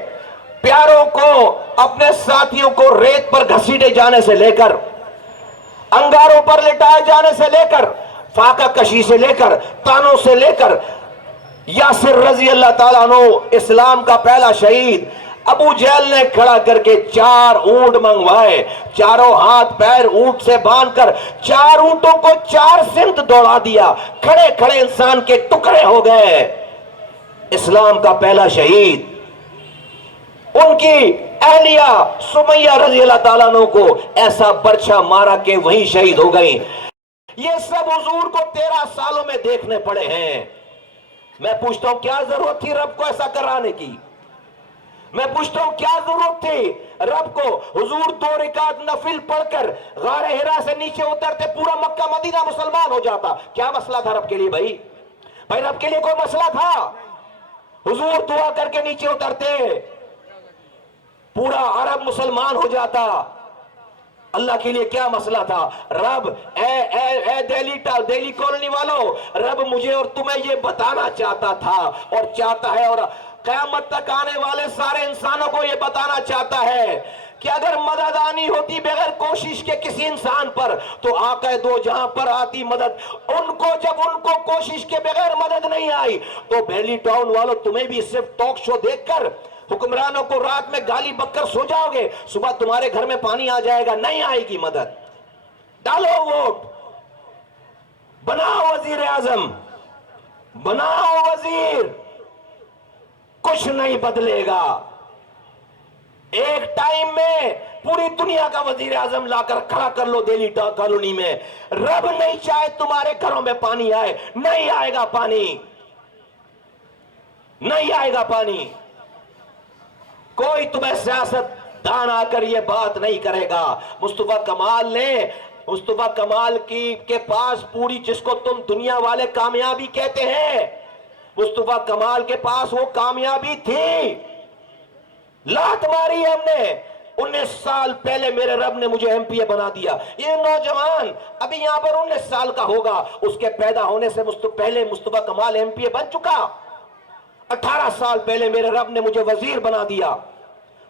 پیاروں کو, اپنے ساتھیوں کو ریت پر گھسیٹے جانے سے لے کر, انگاروں پر لٹائے جانے سے لے کر, فاقہ کشی سے لے کر, تانوں سے لے کر, یاسر رضی اللہ تعالیٰ عنہ اسلام کا پہلا شہید, ابو جہل نے کھڑا کر کے 4 اونٹ منگوائے, چاروں ہاتھ پیر اونٹ سے باندھ کر 4 اونٹوں کو 4 سمت دوڑا دیا, کھڑے کھڑے انسان کے ٹکڑے ہو گئے. اسلام کا پہلا شہید, ان کی اہلیہ سمیہ رضی اللہ تعالیٰ عنہ کو ایسا برچھا مارا کہ وہیں شہید ہو گئی. یہ سب حضور کو 13 سالوں میں دیکھنے پڑے ہیں. میں پوچھتا ہوں کیا ضرورت تھی رب کو ایسا کرانے کی؟ میں پوچھتا ہوں کیا ضرورت تھی رب کو؟ حضور 2 رکعت نفل پڑھ کر غار حرا سے نیچے اترتے, پورا مکہ مدینہ مسلمان ہو جاتا. کیا مسئلہ تھا رب کے لیے؟ بھائی رب کے لیے کوئی مسئلہ تھا؟ حضور دعا کر کے نیچے اترتے, پورا عرب مسلمان ہو جاتا. اللہ کے لیے کیا مسئلہ تھا؟ رب اے دہلی کالونی والو, رب مجھے اور تمہیں یہ بتانا چاہتا تھا اور چاہتا ہے, اور قیامت تک آنے والے سارے انسانوں کو یہ بتانا چاہتا ہے کہ اگر مدد آنی ہوتی بغیر کوشش کے کسی انسان پر, تو آقا دو جہاں پر آتی مدد. جب ان کو کوشش کے بغیر مدد نہیں آئی, تو بہلی ٹاؤن والوں تمہیں بھی صرف ٹاک شو دیکھ کر حکمرانوں کو رات میں گالی بک کر سو جاؤ گے, صبح تمہارے گھر میں پانی آ جائے گا, نہیں آئے گی مدد. ڈالو ووٹ, بناؤ وزیر اعظم, بناؤ وزیر, کچھ نہیں بدلے گا. ایک ٹائم میں پوری دنیا کا وزیر اعظم لا کر کھڑا کر لو دہلی کالونی میں, رب نہیں چاہے تمہارے گھروں میں پانی آئے, نہیں آئے گا پانی, نہیں آئے گا پانی. کوئی تمہیں سیاست دان آ کر یہ بات نہیں کرے گا. مصطفیٰ کمال کے پاس پوری, جس کو تم دنیا والے کامیابی کہتے ہیں, مصطفیٰ کمال کے پاس وہ کامیابی تھی. لات ماری ہم نے, 19 سال پہلے میرے رب نے مجھے ایم پی اے بنا دیا. یہ نوجوان ابھی یہاں پر 19 سال کا ہوگا, اس کے پیدا ہونے سے پہلے مصطفیٰ کمال ایم پی اے بن چکا. 18 سال پہلے میرے رب نے مجھے وزیر بنا دیا.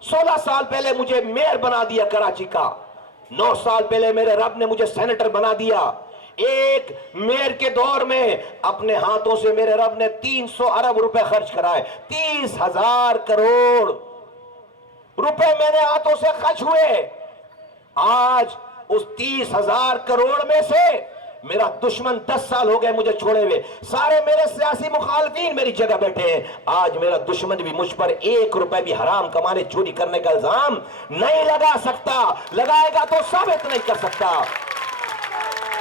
16 سال پہلے مجھے میئر بنا دیا کراچی کا. 9 سال پہلے میرے رب نے مجھے سینیٹر بنا دیا. ایک میئر کے دور میں اپنے ہاتھوں سے میرے رب نے 300 ارب روپے خرچ کرائے. 30,000 کروڑ روپے میرے ہاتھوں سے خرچ ہوئے. آج اس 30,000 کروڑ میں سے میرا دشمن 10 سال ہو گئے مجھے چھوڑے ہوئے, سارے میرے سیاسی مخالفین میری جگہ بیٹھے ہیں. آج میرا دشمن بھی مجھ پر 1 روپے بھی حرام کمانے چوری کرنے کا الزام نہیں لگا سکتا. لگائے گا تو ثابت نہیں کر سکتا.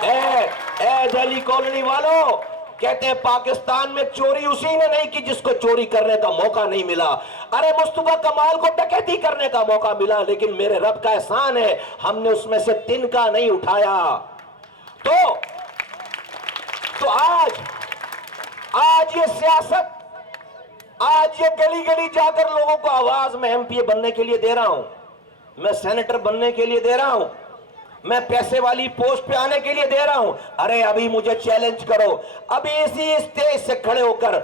اے دہلی کالونی والوں, کہتے ہیں پاکستان میں چوری اسی نے نہیں کی جس کو چوری کرنے کا موقع نہیں ملا. ارے مصطفیٰ کمال کو ڈکیتی کرنے کا موقع ملا, لیکن میرے رب کا احسان ہے ہم نے اس میں سے تنکا نہیں اٹھایا. تو آج یہ سیاست, آج یہ گلی گلی جا کر لوگوں کو آواز میں ایم پی اے بننے کے لیے دے رہا ہوں, میں سینیٹر بننے کے لیے دے رہا ہوں, میں پیسے والی پوسٹ پہ آنے کے لیے دے رہا ہوں. ارے ابھی مجھے چیلنج کرو, ابھی اسی اسٹیج سے کھڑے ہو کر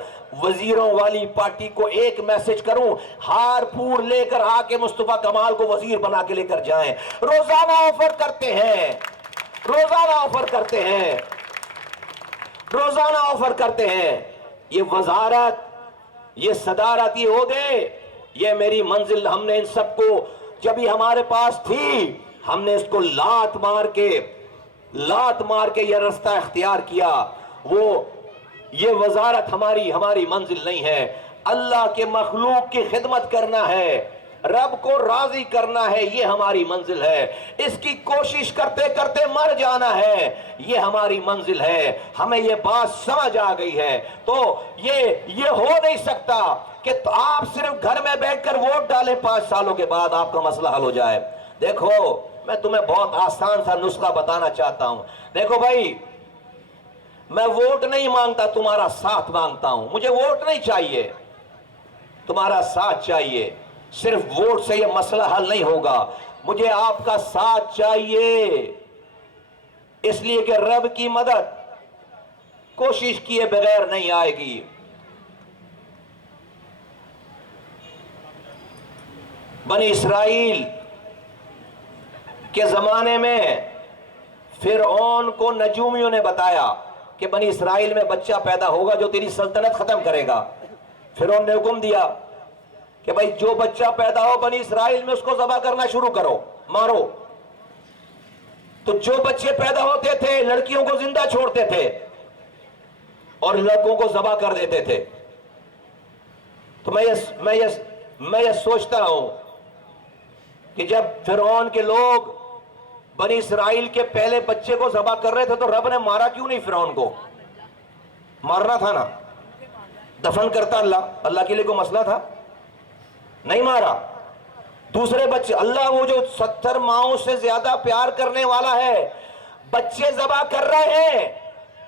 وزیروں والی پارٹی کو ایک میسج کروں, ہار پور لے کر آ کے مصطفیٰ کمال کو وزیر بنا کے لے کر جائیں. روزانہ آفر کرتے ہیں, روزانہ آفر کرتے ہیں، روزانہ آفر کرتے ہیں۔ یہ وزارت، یہ صدارت، یہ عہدے، یہ میری منزل، ہم نے ان سب کو جب ہی ہمارے پاس تھی ہم نے اس کو لات مار کے یہ رستہ اختیار کیا۔ یہ وزارت ہماری منزل نہیں ہے۔ اللہ کے مخلوق کی خدمت کرنا ہے، رب کو راضی کرنا ہے، یہ ہماری منزل ہے۔ اس کی کوشش کرتے کرتے مر جانا ہے، یہ ہماری منزل ہے۔ ہمیں یہ بات سمجھ آ گئی ہے۔ تو یہ ہو نہیں سکتا کہ آپ صرف گھر میں بیٹھ کر ووٹ ڈالیں، 5 سالوں کے بعد آپ کا مسئلہ حل ہو جائے۔ دیکھو میں تمہیں بہت آسان سا نسخہ بتانا چاہتا ہوں۔ دیکھو بھائی، میں ووٹ نہیں مانگتا، تمہارا ساتھ مانگتا ہوں۔ مجھے ووٹ نہیں چاہیے، تمہارا ساتھ چاہیے۔ صرف ووٹ سے یہ مسئلہ حل نہیں ہوگا، مجھے آپ کا ساتھ چاہیے، اس لیے کہ رب کی مدد کوشش کیے بغیر نہیں آئے گی۔ بنی اسرائیل کے زمانے میں فرعون کو نجومیوں نے بتایا کہ بنی اسرائیل میں بچہ پیدا ہوگا جو تیری سلطنت ختم کرے گا۔ فرعون نے حکم دیا کہ بھائی جو بچہ پیدا ہو بنی اسرائیل میں اس کو ذبح کرنا شروع کرو، مارو۔ تو جو بچے پیدا ہوتے تھے لڑکیوں کو زندہ چھوڑتے تھے اور لڑکوں کو ذبح کر دیتے تھے۔ تو میں یہ سوچتا ہوں کہ جب فرعون کے لوگ بنی اسرائیل کے پہلے بچے کو ذبح کر رہے تھے تو رب نے مارا کیوں نہیں فرعون کو؟ مارنا تھا نا، دفن کرتا اللہ کے لیے کوئی مسئلہ تھا؟ نہیں مارا۔ دوسرے بچے، اللہ وہ جو 70 ماؤں سے زیادہ پیار کرنے والا ہے، بچے ذبح کر رہے ہیں،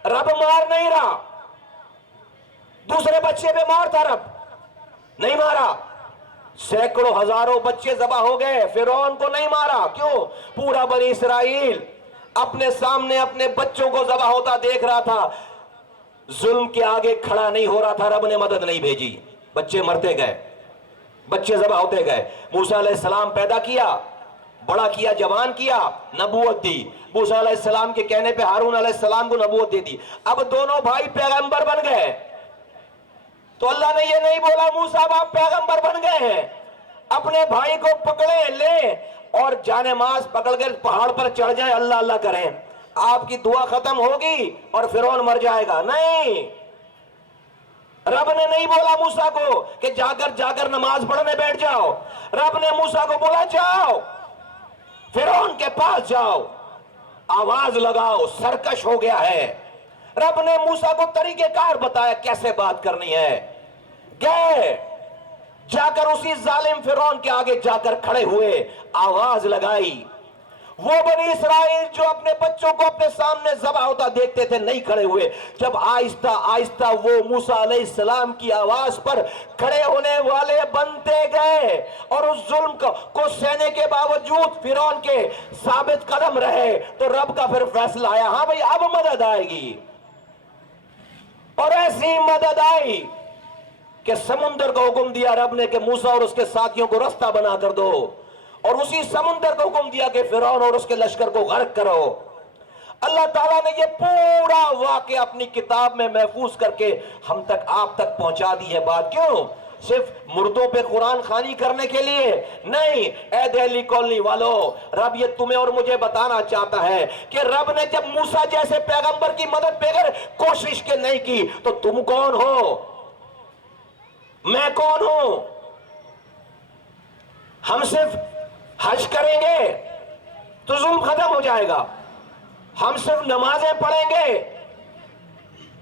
رب مار نہیں رہا۔ دوسرے بچے پہ مار تھا، رب نہیں مارا۔ سینکڑوں ہزاروں بچے ذبح ہو گئے، فرعون کو نہیں مارا۔ کیوں؟ پورا بنی اسرائیل اپنے سامنے اپنے بچوں کو ذبح ہوتا دیکھ رہا تھا، ظلم کے آگے کھڑا نہیں ہو رہا تھا، رب نے مدد نہیں بھیجی، بچے مرتے گئے، بچے ذبح ہوتے گئے۔ موسیٰ علیہ السلام پیدا کیا، بڑا کیا، جوان کیا، نبوت دی۔ موسیٰ علیہ السلام کے کہنے پہ ہارون علیہ السلام کو نبوت دے دی۔ اب دونوں بھائی پیغمبر بن گئے، تو اللہ نے یہ نہیں بولا موسیٰ آپ پیغمبر بن گئے ہیں، اپنے بھائی کو پکڑیں، لیں اور جانماز پکڑ کر پہاڑ پر چڑھ جائیں، اللہ اللہ کریں، آپ کی دعا ختم ہوگی اور فرعون مر جائے گا۔ نہیں، رب نے نہیں بولا موسیٰ کو کہ جا کر نماز پڑھنے بیٹھ جاؤ۔ رب نے موسیٰ کو بولا جاؤ فرعون کے پاس جاؤ، آواز لگاؤ، سرکش ہو گیا ہے۔ رب نے موسیٰ کو طریقہ کار بتایا کیسے بات کرنی ہے۔ گئے، جا کر اسی ظالم فرعون کے آگے جا کر کھڑے ہوئے، آواز لگائی۔ وہ بنی اسرائیل جو اپنے بچوں کو اپنے سامنے ذبح ہوتا دیکھتے تھے نہیں کھڑے ہوئے، جب آہستہ آہستہ وہ موسیٰ علیہ السلام کی آواز پر کھڑے ہونے والے بنتے گئے اور اس ظلم کو سہنے کے باوجود فرعون کے ثابت قدم رہے، تو رب کا پھر فیصلہ آیا، ہاں بھئی اب مدد آئے گی۔ اور ایسی مدد آئی کہ سمندر کو حکم دیا رب نے کہ موسیٰ اور اس کے ساتھیوں کو رستہ بنا کر دو، اور اسی سمندر کو حکم دیا کہ فرعون اور اس کے لشکر کو غرق کرو۔ اللہ تعالیٰ نے یہ پورا واقعہ اپنی کتاب میں محفوظ کر کے ہم تک، آپ تک پہنچا دی ہے بات۔ کیوں؟ صرف مردوں پہ قرآن خوانی کرنے کے لیے نہیں۔ اے دہلی کالونی والو، رب یہ تمہیں اور مجھے بتانا چاہتا ہے کہ رب نے جب موسیٰ جیسے پیغمبر کی مدد بغیر کوشش کے نہیں کی تو تم کون ہو، میں کون ہوں؟ ہم صرف حج کریں گے تو ظلم ختم ہو جائے گا، ہم صرف نمازیں پڑھیں گے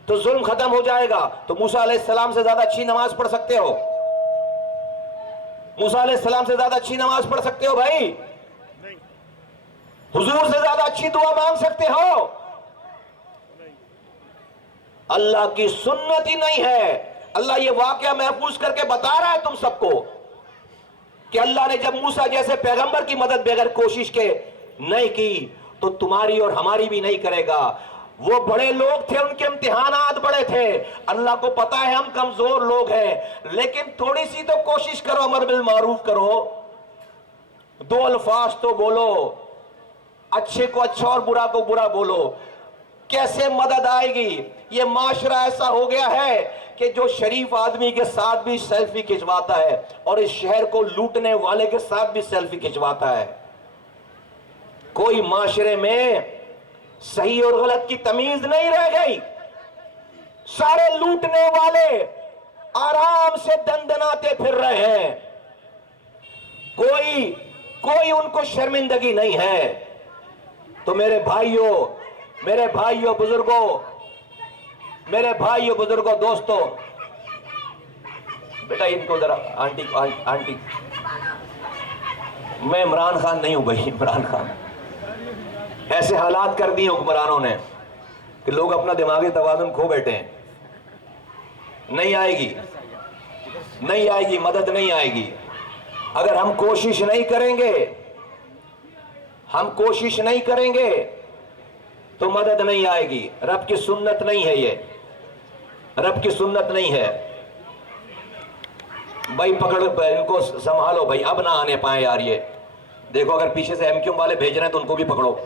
تو ظلم ختم ہو جائے گا۔ تو موسیٰ علیہ السلام سے زیادہ اچھی نماز پڑھ سکتے ہو؟ موسیٰ علیہ السلام سے زیادہ اچھی نماز پڑھ سکتے ہو بھائی؟ حضور سے زیادہ اچھی دعا مانگ سکتے ہو؟ اللہ کی سنت ہی نہیں ہے۔ اللہ یہ واقعہ محفوظ کر کے بتا رہا ہے تم سب کو کہ اللہ نے جب موسیٰ جیسے پیغمبر کی مدد بغیر کوشش کے نہیں کی تو تمہاری اور ہماری بھی نہیں کرے گا۔ وہ بڑے لوگ تھے، ان کے امتحانات بڑے تھے، اللہ کو پتا ہے ہم کمزور لوگ ہیں، لیکن تھوڑی سی تو کوشش کرو، امر بالمعروف کرو، 2 الفاظ تو بولو، अच्छे को अच्छा और बुरा को बुरा बोलो, कैसे मदद आएगी? ये माशरा ऐसा हो गया है कि जो शरीफ आदमी के साथ भी सेल्फी खिंचवाता है और इस शहर को लूटने वाले के साथ भी सेल्फी खिंचवाता है। कोई माशरे में सही और गलत की तमीज नहीं रह गई। सारे लूटने वाले आराम से दंदनाते फिर रहे हैं, कोई उनको शर्मिंदगी नहीं है। तो मेरे भाइयों बुजुर्गों दोस्तों, बेटा इनको जरा आंटी मैं इमरान खान नहीं हूं भाई, इमरान खान। ऐसे हालात कर दिए हुक्मरानों ने कि लोग अपना दिमागी तवाज़ुन खो बैठे हैं। नहीं आएगी मदद नहीं आएगी अगर हम कोशिश नहीं करेंगे तो मदद नहीं आएगी। रब की सुन्नत नहीं है, ये रब की सुन्नत नहीं है भाई। पकड़ इनको संभालो भाई, अब ना आने पाए यार। ये देखो अगर पीछे से एमक्यूएम वाले भेज रहे हैं तो उनको भी पकड़ो।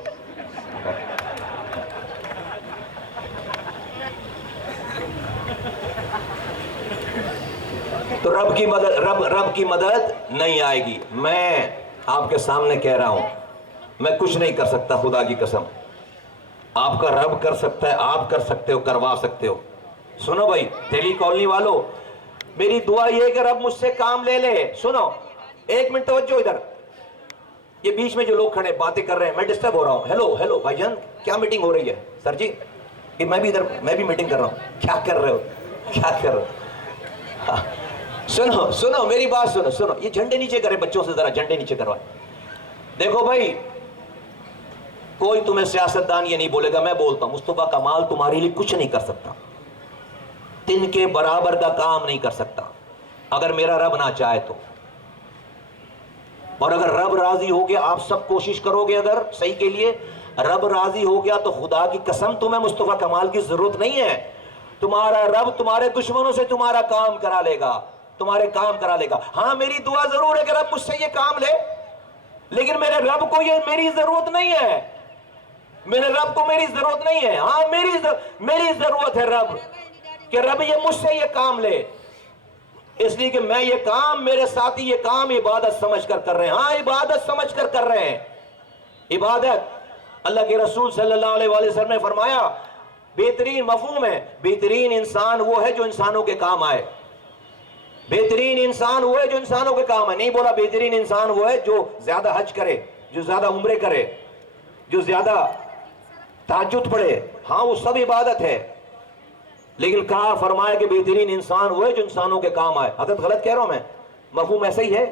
तो रब की मदद नहीं आएगी। मैं आपके सामने कह रहा हूं, मैं कुछ नहीं कर सकता, खुदा की कसम। आपका रब कर सकता है, आप कर सकते हो, करवा सकते हो। सुनो भाई दिल्ली कॉलोनी वालों, मेरी दुआ ये है कि रब मुझसे काम ले ले। सुनो एक मिनट तवज्जो इधर, ये बीच में जो लोग खड़े बातें कर रहे हैं, मैं डिस्टर्ब हो रहा हूं। हेलो भाईजान, क्या मीटिंग हो रही है? सर जी कि मैं भी मीटिंग कर रहा हूं। क्या कर रहे हो? हाँ। सुनो मेरी बात सुनो। ये झंडे नीचे करे, बच्चों से जरा झंडे नीचे करवाए। देखो भाई, कोई तुम्हें सियासतदान ये नहीं बोलेगा, मैं बोलता हूं मुस्तफा कमाल तुम्हारे लिए कुछ नहीं कर सकता, तिनके बराबर का काम नहीं कर सकता अगर मेरा रब ना चाहे तो। और अगर रब राजी हो गया, आप सब कोशिश करोगे अगर सही के लिए, रब राजी हो गया तो खुदा की कसम तुम्हें मुस्तफा कमाल की जरूरत नहीं है। तुम्हारा रब तुम्हारे दुश्मनों से तुम्हारा काम करा लेगा। हाँ मेरी दुआ जरूर है कि रब मुझसे ये काम ले, लेकिन मेरे रब को ये मेरी जरूरत नहीं है। हाँ मेरी जरूरत है रब कि रब ये मुझसे ये काम ले, इसलिए कि मैं ये काम, मेरे साथी ये काम इबादत समझ कर रहे हैं। हाँ इबादत समझ कर रहे हैं। इबादत अल्लाह के रसूल सल्लल्लाहु अलैहि वसल्लम ने फरमाया, बेहतरीन मफहूम है, बेहतरीन इंसान वो है जो इंसानों के काम आए। बेहतरीन इंसान वो है जो इंसानों के काम है। नहीं बोला बेहतरीन इंसान वो है जो ज्यादा हज करे, जो ज्यादा उम्रे करे, जो ज्यादा तहज्जुद पढ़े। हाँ वो सब इबादत है, लेकिन कहा फरमाया कि बेहतरीन इंसान वो है जो इंसानों के काम आए। हजरत गलत कह रहा हूं मैं? मफहूम ऐसा ही है।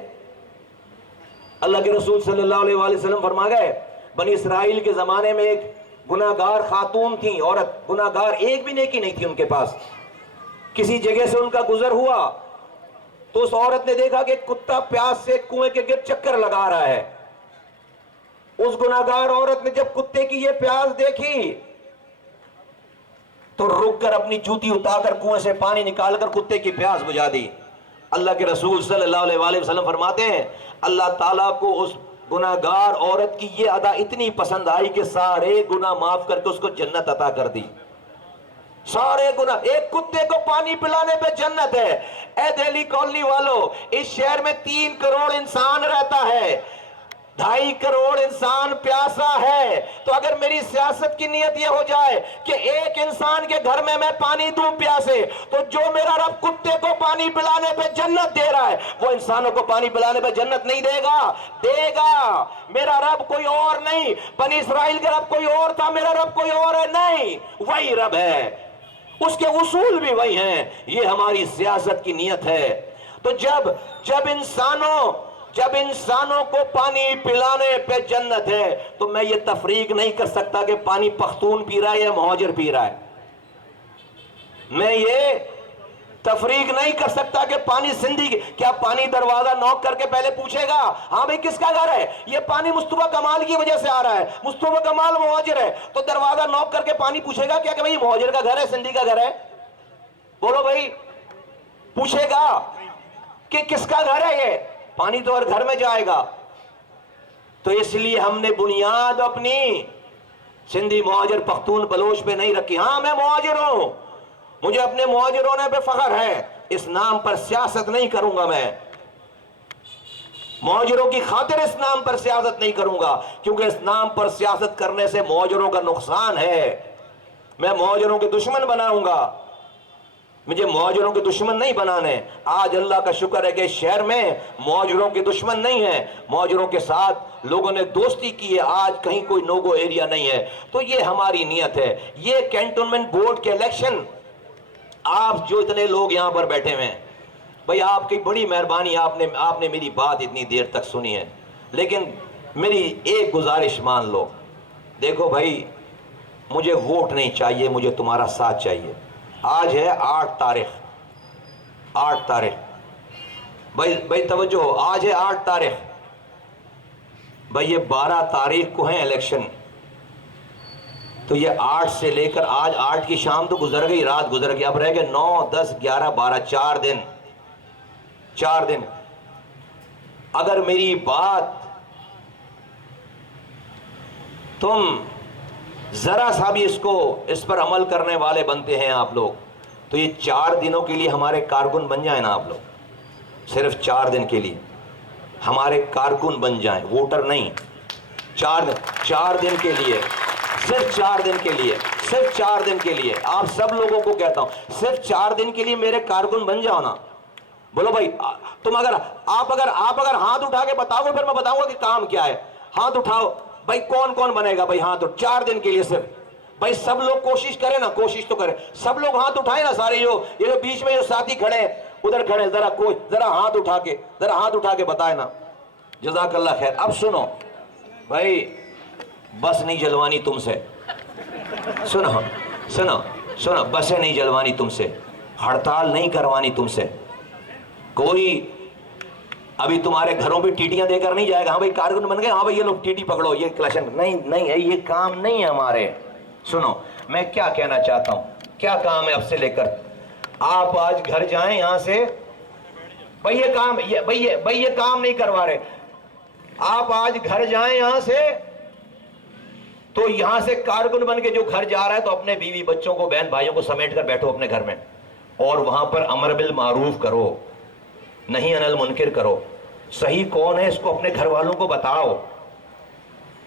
अल्लाह के रसूल सल्लल्लाहु अलैहि वसल्लम फरमा गए, बनी इसराइल के जमाने में एक गुनाहगार खातून थी, औरत गुनाहगार, एक भी नेकी नहीं थी उनके पास। किसी जगह से उनका गुजर हुआ तो उस औरत ने देखा कि कुत्ता प्यास से कुएं के गिर्द चक्कर लगा रहा है। उस गुनाहगार औरत ने जब कुत्ते की ये प्यास देखी तो रुक कर अपनी जूती उतारकर कुएं से पानी निकालकर कुत्ते की प्यास बुझा दी। अल्लाह के रसूल सल्लल्लाहु अलैहि वसल्लम फरमाते हैं, अल्लाह ताला को उस गुनाहगार औरत की ये अदा इतनी पसंद आई कि सारे गुनाह माफ करके उसको जन्नत अता कर दी। सारे गुनाह, एक कुत्ते को पानी पिलाने पे जन्नत है। ए दिल्ली कॉलोनी वालों, इस शहर में 3 करोड़ इंसान रहता है, 2.5 करोड़ इंसान प्यासा है। तो अगर मेरी सियासत की नियत यह हो जाए कि एक इंसान के घर में मैं पानी दूं प्यासे, तो जो मेरा रब कुत्ते को पानी पिलाने पे जन्नत दे रहा है, वो इंसानों को पानी पिलाने पे जन्नत नहीं देगा। मेरा रब कोई और नहीं, बनी इसराइल का रब कोई और था, मेरा रब कोई और है नहीं, वही रब है, उसके उसूल भी वही हैं। ये हमारी सियासत की नियत है। तो जब इंसानों को पानी पिलाने पे जन्नत है, तो मैं ये तफरीक नहीं कर सकता कि पानी पख्तून पी रहा है या मुहाजिर पी रहा है। मैं ये तफरीक नहीं कर सकता कि पानी सिंधी, क्या पानी दरवाजा नॉक करके पहले पूछेगा हाँ भाई किसका घर है? ये पानी मुस्तफा कमाल की वजह से आ रहा है, मुस्तफा कमाल मुहाजिर है, तो दरवाजा नॉक करके पानी पूछेगा क्या कि भाई मुहाजिर का घर है, सिंधी का घर है? बोलो भाई, पूछेगा कि किसका घर है ये? पानी तो और घर में जाएगा। تو اس لیے ہم نے بنیاد اپنی سندھی مہاجر پختون بلوچ پہ نہیں رکھی. ہاں میں مہاجر ہوں, مجھے اپنے مہاجر ہونے پہ فخر ہے, اس نام پر سیاست نہیں کروں گا. میں مہاجروں کی خاطر اس نام پر سیاست نہیں کروں گا, کیونکہ اس نام پر سیاست کرنے سے مہاجروں کا نقصان ہے. میں مہاجروں کے دشمن بناؤں گا, مجھے مہاجروں کے دشمن نہیں بنانے. آج اللہ کا شکر ہے کہ اس شہر میں مہاجروں کے دشمن نہیں ہیں, مہاجروں کے ساتھ لوگوں نے دوستی کی ہے. آج کہیں کوئی نوگو ایریا نہیں ہے. تو یہ ہماری نیت ہے. یہ کینٹونمنٹ بورڈ کے الیکشن, آپ جو اتنے لوگ یہاں پر بیٹھے ہوئے ہیں, بھئی آپ کی بڑی مہربانی, آپ نے میری بات اتنی دیر تک سنی ہے, لیکن میری ایک گزارش مان لو. دیکھو بھائی, مجھے ووٹ نہیں چاہیے, مجھے تمہارا ساتھ چاہیے. آج ہے 8 تاریخ, 8 تاریخ, بھائی توجہ ہو, آج ہے 8 تاریخ. بھائی یہ 12 تاریخ کو ہیں الیکشن, تو یہ 8 سے لے کر آج 8 کی شام تو گزر گئی, رات گزر گئی, اب رہ گئے 9, 10, 11, 12, 4 دن. 4 دن. اگر میری بات تم ذرا سا بھی اس پر عمل کرنے والے بنتے ہیں آپ لوگ, تو یہ 4 دنوں کے لیے ہمارے کارکن بن جائیں نا آپ لوگ. صرف 4 دن کے لیے ہمارے کارکن بن جائیں, ووٹر نہیں. 4 دن کے لیے, صرف 4 دن کے لیے, صرف 4 دن کے لیے آپ سب لوگوں کو کہتا ہوں, صرف 4 دن کے لیے میرے کارکن بن جاؤ نا. بولو بھائی, تم آپ اگر ہاتھ اٹھا کے بتاؤ گے, پھر میں بتاؤں گا کہ کام کیا ہے. ہاتھ اٹھاؤ بھائی, کون کون بنے گا بھائی ہاتھ 4 دن کے لیے صرف. بھائی سب لوگ کوشش کریں نا, کوشش تو کریں, سب لوگ ہاتھ اٹھائیں نا سارے. یہ جو بیچ میں جو ساتھی کھڑے ہیں ادھر کھڑے, ذرا ہاتھ اٹھا کے بتائیں نا. جزاک اللہ خیر. اب سنو بھائی, بس نہیں جلوانی تم سے, سنو, بسیں نہیں جلوانی تم سے, ہڑتال نہیں کروانی تم سے. کوئی ابھی تمہارے گھروں پہ ٹیٹیاں دے کر نہیں جائے گا, ہاں بھائی کارکن بن گئے, ہاں بھائی یہ لوگ ٹیٹی پکڑو, یہ کلیکشن نہیں ہے, یہ کام نہیں ہے ہمارے. سنو میں کیا کہنا چاہتا ہوں, کیا کام ہے اب سے لے کر. آپ آج گھر جائیں یہاں سے, بھائی یہ کام نہیں کروا رہے. آپ آج گھر جائیں یہاں سے, تو یہاں سے کارکن بن کے جو گھر جا رہا ہے, تو اپنے بیوی بچوں کو, بہن بھائیوں کو سمیٹ کر بیٹھو اپنے گھر میں, اور وہاں پر امر بالمعروف کرو, نہیں انل منکر کرو. صحیح کون ہے اس کو اپنے گھر والوں کو بتاؤ,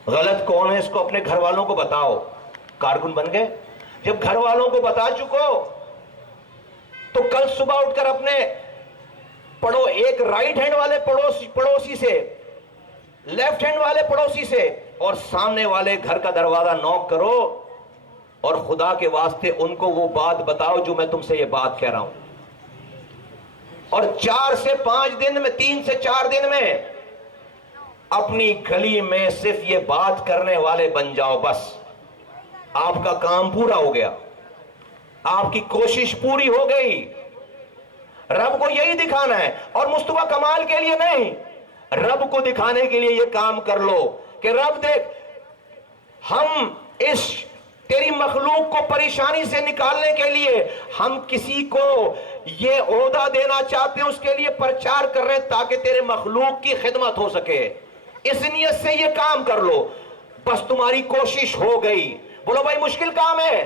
غلط کون ہے اس کو اپنے گھر والوں کو بتاؤ. کارکن بن گئے, جب گھر والوں کو بتا چکو, تو کل صبح اٹھ کر اپنے ایک رائٹ ہینڈ والے پڑوسی سے, لیفٹ ہینڈ والے پڑوسی سے, اور سامنے والے گھر کا دروازہ نوک کرو, اور خدا کے واسطے ان کو وہ بات بتاؤ جو میں تم سے یہ بات کہہ رہا ہوں. اور 4 سے 5 دن میں, 3 سے 4 دن میں اپنی گلی میں صرف یہ بات کرنے والے بن جاؤ. بس آپ کا کام پورا ہو گیا, آپ کی کوشش پوری ہو گئی. رب کو یہی دکھانا ہے, اور مصطفیٰ کمال کے لیے نہیں, رب کو دکھانے کے لیے یہ کام کر لو کہ رب دیکھ, ہم اس تیری مخلوق کو پریشانی سے نکالنے کے لیے ہم کسی کو یہ عہدہ دینا چاہتے ہیں, اس کے لیے پرچار کر رہے ہیں تاکہ تیرے مخلوق کی خدمت ہو سکے. اس نیت سے یہ کام کر لو, بس تمہاری کوشش ہو گئی. بولو بھائی مشکل کام ہے,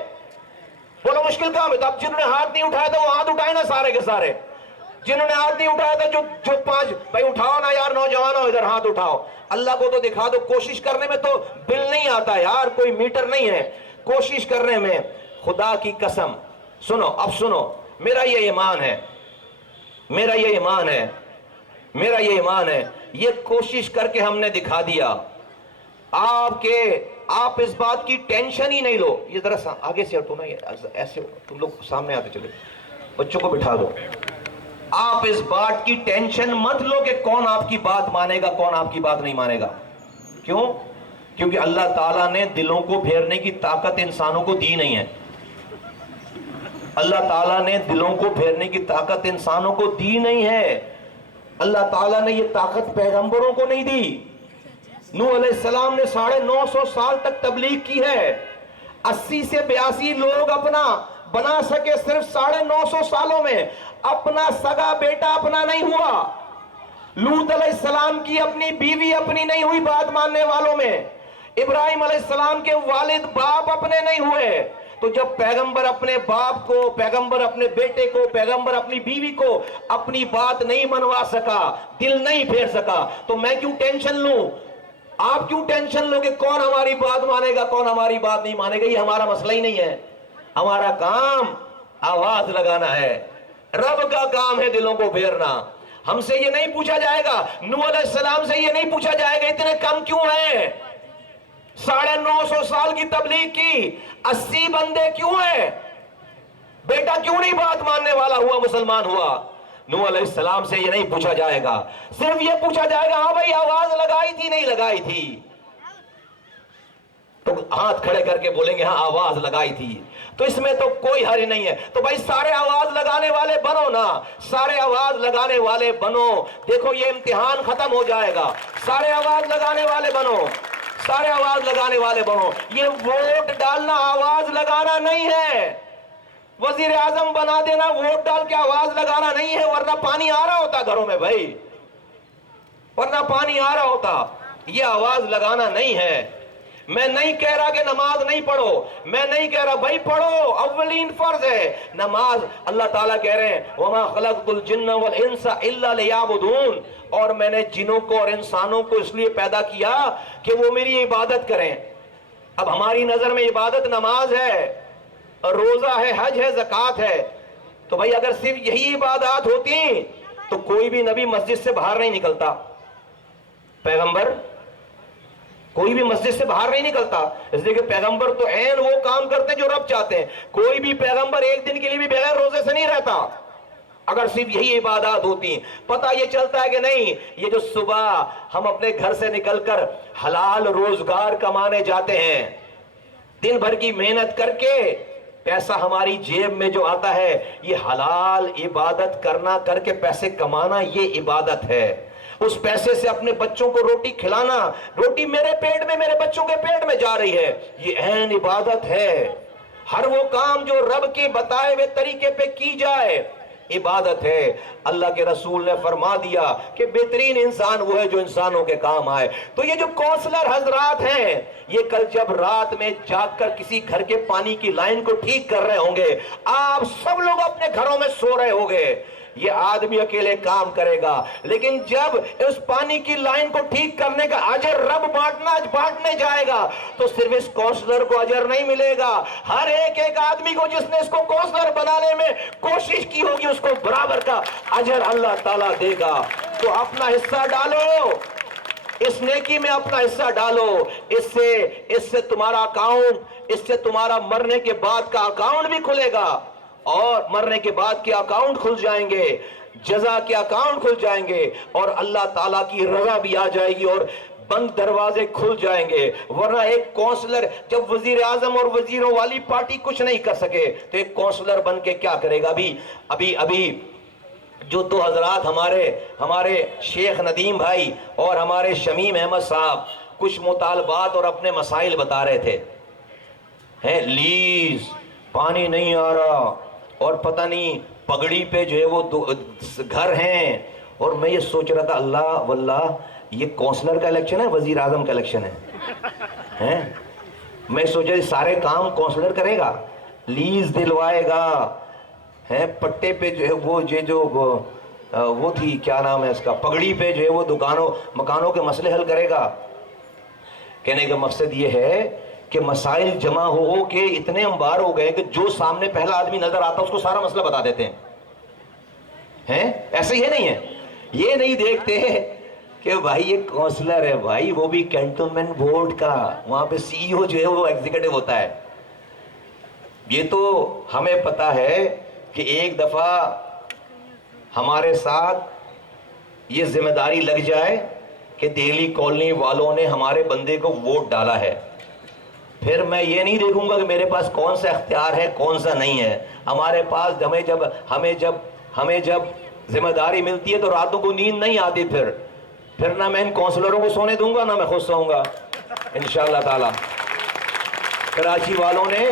بولو مشکل کام ہے. تو اب جنہوں نے ہاتھ نہیں اٹھایا تھا وہ ہاتھ اٹھائے نا سارے کے سارے. جنہوں نے ہاتھ نہیں اٹھایا تھا, جو 5 بھائی اٹھاؤ نا یار, نوجوانوں ادھر ہاتھ اٹھاؤ. اللہ کو تو دکھا دو. کوشش کرنے میں تو بل نہیں آتا یار, کوئی میٹر نہیں ہے کوشش کرنے میں. خدا کی قسم سنو, اب سنو, میرا یہ ایمان ہے, میرا یہ ایمان ہے, میرا یہ ایمان ہے, یہ کوشش کر کے ہم نے دکھا دیا. آپ اس بات کی ٹینشن ہی نہیں لو. یہ ذرا آگے سے ہٹو نا, ایسے تم لوگ سامنے آتے چلے, بچوں کو بٹھا دو. آپ اس بات کی ٹینشن مت لو کہ کون آپ کی بات مانے گا, کون آپ کی بات نہیں مانے گا. کیوں؟ کیونکہ اللہ تعالیٰ نے دلوں کو پھیرنے کی طاقت انسانوں کو دی نہیں ہے. اللہ تعالیٰ نے دلوں کو پھیرنے کی طاقت انسانوں کو دی نہیں ہے. اللہ تعالیٰ نے یہ طاقت پیغمبروں کو نہیں دی. نوح علیہ السلام نے 950 سال تک تبلیغ کی ہے. 80 سے 82 لوگ اپنا بنا سکے صرف 950 سالوں میں. اپنا سگا بیٹا اپنا نہیں ہوا. लूत अलैहिस्सलाम की अपनी बीवी अपनी नहीं हुई बात मानने वालों में, इब्राहिम अलैहिस्सलाम के वालिद बाप अपने नहीं हुए। तो जब पैगंबर अपने बाप को, पैगंबर अपने बेटे को, पैगंबर अपनी बीवी को अपनी बात नहीं मनवा सका, दिल नहीं फेर सका, तो मैं क्यों टेंशन लूं? आप क्यों टेंशन लो कि कौन हमारी बात मानेगा, कौन हमारी बात नहीं मानेगा? ये हमारा मसला ही नहीं है। हमारा काम आवाज लगाना है, रब का काम है दिलों को फेरना। हमसे ये नहीं पूछा जाएगा, नूह अलैहिस्सलाम से ये नहीं पूछा जाएगा इतने कम क्यों हैं, 950 साल की तबलीग की 80 बंदे क्यों हैं, बेटा क्यों नहीं बात मानने वाला हुआ, मुसलमान हुआ? नूह अलैहिस्सलाम से ये नहीं पूछा जाएगा, सिर्फ ये पूछा जाएगा हाँ भाई आवाज लगाई थी नहीं लगाई थी? तो हाथ खड़े करके बोलेंगे हाँ आवाज लगाई थी, तो इसमें तो कोई हर्ज नहीं है। तो भाई सारे आवाज लगाने वाले बनो ना, सारे आवाज लगाने वाले बनो। देखो ये इम्तिहान खत्म हो जाएगा, सारे आवाज लगाने वाले बनो, सारे आवाज लगाने वाले बनो। ये वोट डालना आवाज लगाना नहीं है, वजीर आजम बना देना वोट डाल के आवाज लगाना नहीं है, वरना पानी आ रहा होता घरों में भाई, वरना पानी आ रहा होता। ये आवाज लगाना नहीं है। मैं नहीं कह रहा कि नमाज नहीं पढ़ो, मैं नहीं कह रहा भाई पढ़ो, अव्वलीन फर्ज है नमाज। अल्लाह ताला कह रहे हैं वमा खलक़तुल जिन्न वल इंसा इल्ला लियाबुदून, और मैंने जिनों को और इंसानों को इसलिए पैदा किया कि वो मेरी इबादत करें। अब हमारी नजर में इबादत नमाज है, रोजा है, हज है, ज़कात है। तो भाई अगर सिर्फ यही इबादत होती तो कोई भी नबी मस्जिद से बाहर नहीं निकलता, पैगंबर कोई भी मस्जिद से बाहर नहीं निकलता, इसलिए कि पैगंबर तो ऐन वो काम करते हैं जो रब चाहते हैं। कोई भी पैगंबर एक दिन के लिए भी बगैर रोजे से नहीं रहता अगर सिर्फ यही इबादत होती। पता ये चलता है कि नहीं, ये जो सुबह हम अपने घर से निकलकर हलाल रोजगार कमाने जाते हैं, दिन भर की मेहनत करके पैसा हमारी जेब में जो आता है, ये हलाल इबादत करना करके पैसे कमाना, ये इबादत है। उस पैसे से अपने बच्चों को रोटी खिलाना, रोटी मेरे पेट में, मेरे बच्चों के पेट में जा रही है, ये ऐन इबादत है। हर वो काम जो रब के बताए हुए तरीके पे की जाए इबादत है। अल्लाह के रसूल ने फरमा दिया कि बेहतरीन इंसान वो है जो इंसानों के काम आए। तो ये जो काउंसलर हजरात हैं, ये कल जब रात में जागकर किसी घर के पानी की लाइन को ठीक कर रहे होंगे, आप सब लोग अपने घरों में सो रहे होंगे, ये आदमी अकेले काम करेगा, लेकिन जब इस पानी की लाइन को ठीक करने का अजर रब बांटने जाएगा तो सिर्फ इस काउंसलर को अजर नहीं मिलेगा, हर एक आदमी को जिसने इसको काउंसलर बनाने में कोशिश की होगी उसको बराबर का अजर अल्लाह ताला देगा। तो अपना हिस्सा डालो, इस नेकी में अपना हिस्सा डालो, इससे तुम्हारा अकाउंट, इससे तुम्हारा मरने के बाद का अकाउंट भी खुलेगा, और मरने के बाद के अकाउंट खुल जाएंगे, जजा के अकाउंट खुल जाएंगे, और अल्लाह ताला की रजा भी आ जाएगी और बंद दरवाजे खुल जाएंगे। वरना एक काउंसलर, जब वजीर आजम और वजीरों वाली पार्टी कुछ नहीं कर सके तो एक काउंसलर बन के क्या करेगा? अभी जो दो हजरात हमारे शेख नदीम भाई और हमारे शमीम अहमद साहब कुछ मुतालबात और अपने मसाइल बता रहे थे, हैं लीज पानी नहीं आ रहा, और पता नहीं पगड़ी पे जो है वो घर हैं, और मैं ये सोच रहा था अल्लाह वल्लाह ये काउंसलर का इलेक्शन है, वजीर आजम का इलेक्शन है? मैं सोचा सारे काम काउंसलर करेगा, लीज दिलवाएगा, है पट्टे पे जो है वो थी क्या नाम है इसका, पगड़ी पे जो है वो दुकानों मकानों के मसले हल करेगा। कहने का मकसद ये है कि मसाइल जमा हो के इतने अंबार हो गए कि जो सामने पहला आदमी नजर आता उसको सारा मसला बता देते हैं। ऐसे ही नहीं है, ये नहीं देखते कि भाई ये काउंसलर है भाई, वो भी कैंटोनमेंट बोर्ड का, वहां पे सीईओ जो है वो एग्जीक्यूटिव होता है। ये तो हमें पता है कि एक दफा हमारे साथ ये जिम्मेदारी लग जाए कि दिल्ली कॉलोनी वालों ने हमारे बंदे को वोट डाला है, फिर मैं ये नहीं देखूंगा कि मेरे पास कौन सा इख्तियार है कौन सा नहीं है। हमारे पास हमें जब जिम्मेदारी मिलती है तो रातों को नींद नहीं आती, फिर ना मैं इन काउंसलरों को सोने दूंगा ना मैं खुद सोऊंगा इंशाअल्लाह ताला। कराची वालों ने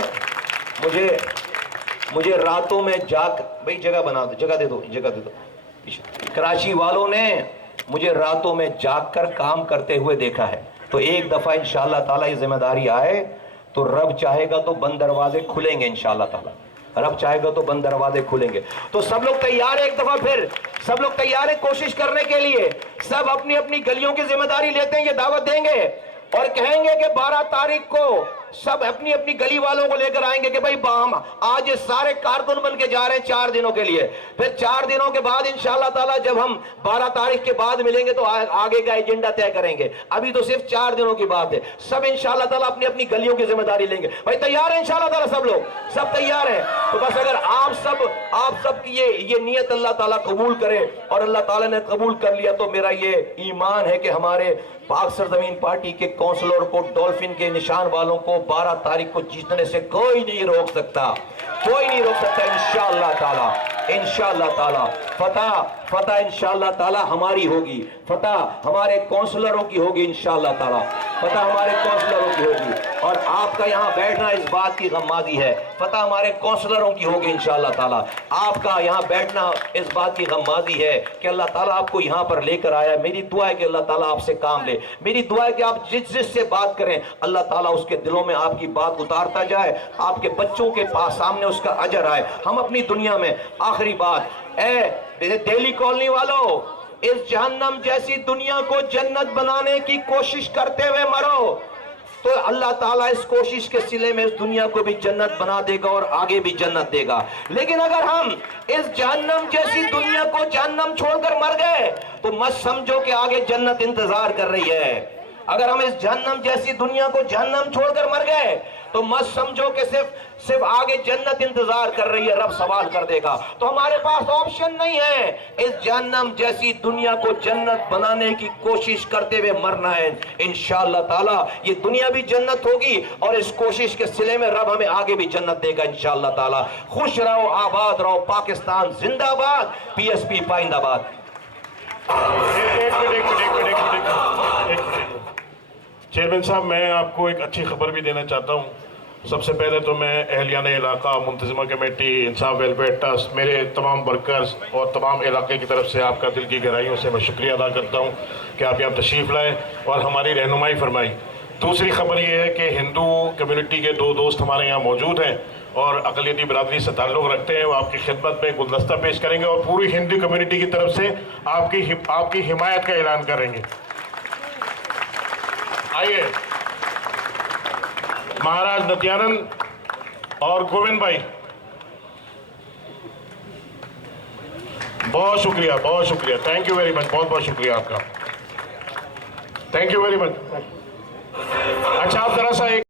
मुझे रातों में भाई जगह बना दो, जगह दे दो। कराची वालों ने مجھے راتوں میں جاگ کر کام کرتے ہوئے دیکھا ہے. تو ایک دفعہ انشاءاللہ تعالیٰ یہ ذمہ داری آئے تو رب چاہے گا تو بند دروازے کھلیں گے انشاءاللہ تعالیٰ. رب چاہے گا تو بند دروازے کھلیں گے. تو سب لوگ تیار ہیں, ایک دفعہ پھر سب لوگ تیار ہیں کوشش کرنے کے لیے. سب اپنی اپنی گلیوں کی ذمہ داری لیتے ہیں, یہ دعوت دیں گے اور کہیں گے کہ 12 تاریخ کو سب اپنی اپنی گلی والوں کو لے کر آئیں گے کہ بھائی آج یہ سارے کارکن بن کے جا رہے ہیں 4 دنوں کے لیے. پھر 4 دنوں کے بعد انشاءاللہ تعالیٰ جب ہم 12 تاریخ کے بعد ملیں گے تو آگے کا ایجنڈا طے کریں گے. ابھی تو صرف 4 دنوں کی بات ہے. سب انشاءاللہ تعالیٰ اپنی اپنی گلیوں کی ذمہ داری لیں گے. بھائی تیار ہیں انشاءاللہ تعالیٰ سب لوگ, سب تیار ہیں؟ تو بس اگر آپ سب کی یہ نیت اللہ تعالیٰ قبول کرے اور اللہ تعالیٰ نے قبول کر لیا تو میرا یہ ایمان ہے کہ ہمارے پاک سرزمین پارٹی کے کونسلر کو, ڈولفن کے نشان والوں کو 12 تاریخ کو جیتنے سے کوئی نہیں روک سکتا, کوئی نہیں روک سکتا انشاءاللہ تعالیٰ. انشاءاللہ تعالیٰ فتح انشاءاللہ تعالیٰ ہماری ہوگی, فتح ہمارے کونسلروں کی ہوگی انشاءاللہ تعالیٰ, فتح ہمارے کونسلروں کی ہوگی. اور آپ کا یہاں بیٹھنا اس بات کی غمازی ہے, فتح ہمارے کونسلروں کی ہوگی انشاءاللہ تعالیٰ. آپ کا یہاں بیٹھنا اس بات کی غمازی ہے کہ اللہ تعالیٰ آپ کو یہاں پر لے کر آیا. میری دعا ہے کہ اللہ تعالیٰ آپ سے کام لے. میری دعا ہے کہ آپ جس سے بات کریں اللہ تعالیٰ اس کے دلوں میں آپ کی بات اتارتا جائے, آپ کے بچوں کے پاس سامنے اس کا اجر آئے. ہم اپنی دنیا میں آخری بات, اے دہلی کالونی والو, اس جہنم جیسی دنیا کو جنت بنانے کی کوشش کرتے ہوئے مرو تو اللہ تعالیٰ اس کوشش کے صلے میں اس دنیا کو بھی جنت بنا دے گا اور آگے بھی جنت دے گا. لیکن اگر ہم اس جہنم جیسی دنیا کو جہنم چھوڑ کر مر گئے تو مت سمجھو کہ آگے جنت انتظار کر رہی ہے. اگر ہم اس جہنم جیسی دنیا کو جہنم چھوڑ کر مر گئے تو مت سمجھو کہ صرف آگے جنت انتظار کر رہی ہے, رب سوال کر دے گا. تو ہمارے پاس آپشن نہیں ہے, اس جہنم جیسی دنیا کو جنت بنانے کی کوشش کرتے ہوئے مرنا ہے. انشاءاللہ تعالیٰ یہ دنیا بھی جنت ہوگی اور اس کوشش کے صلے میں رب ہمیں آگے بھی جنت دے گا انشاءاللہ تعالیٰ. خوش رہو, آباد رہو, پاکستان زندہ باد, PSP پائندہ باد. چیئرمین صاحب, میں آپ کو ایک اچھی خبر بھی دینا چاہتا ہوں. سب سے پہلے تو میں اہلیان علاقہ, منتظمہ کمیٹی, انصاف ویلفیئر ٹرسٹ, میرے تمام ورکرز اور تمام علاقے کی طرف سے آپ کا دل کی گہرائیوں سے میں شکریہ ادا کرتا ہوں کہ آپ یہاں تشریف لائے اور ہماری رہنمائی فرمائی. دوسری خبر یہ ہے کہ ہندو کمیونٹی کے 2 دوست ہمارے یہاں موجود ہیں اور اقلیتی برادری سے تعلق رکھتے ہیں. وہ آپ کی خدمت میں گلدستہ پیش کریں گے اور پوری ہندو کمیونٹی کی طرف سے آپ کی حمایت کا اعلان کریں گے. آئیے مہاراج نتیانند اور گووند بھائی, بہت شکریہ, بہت شکریہ, تھینک یو ویری مچ, بہت بہت شکریہ آپ کا, تھینک یو ویری مچ. اچھا آپ ذرا سا ایک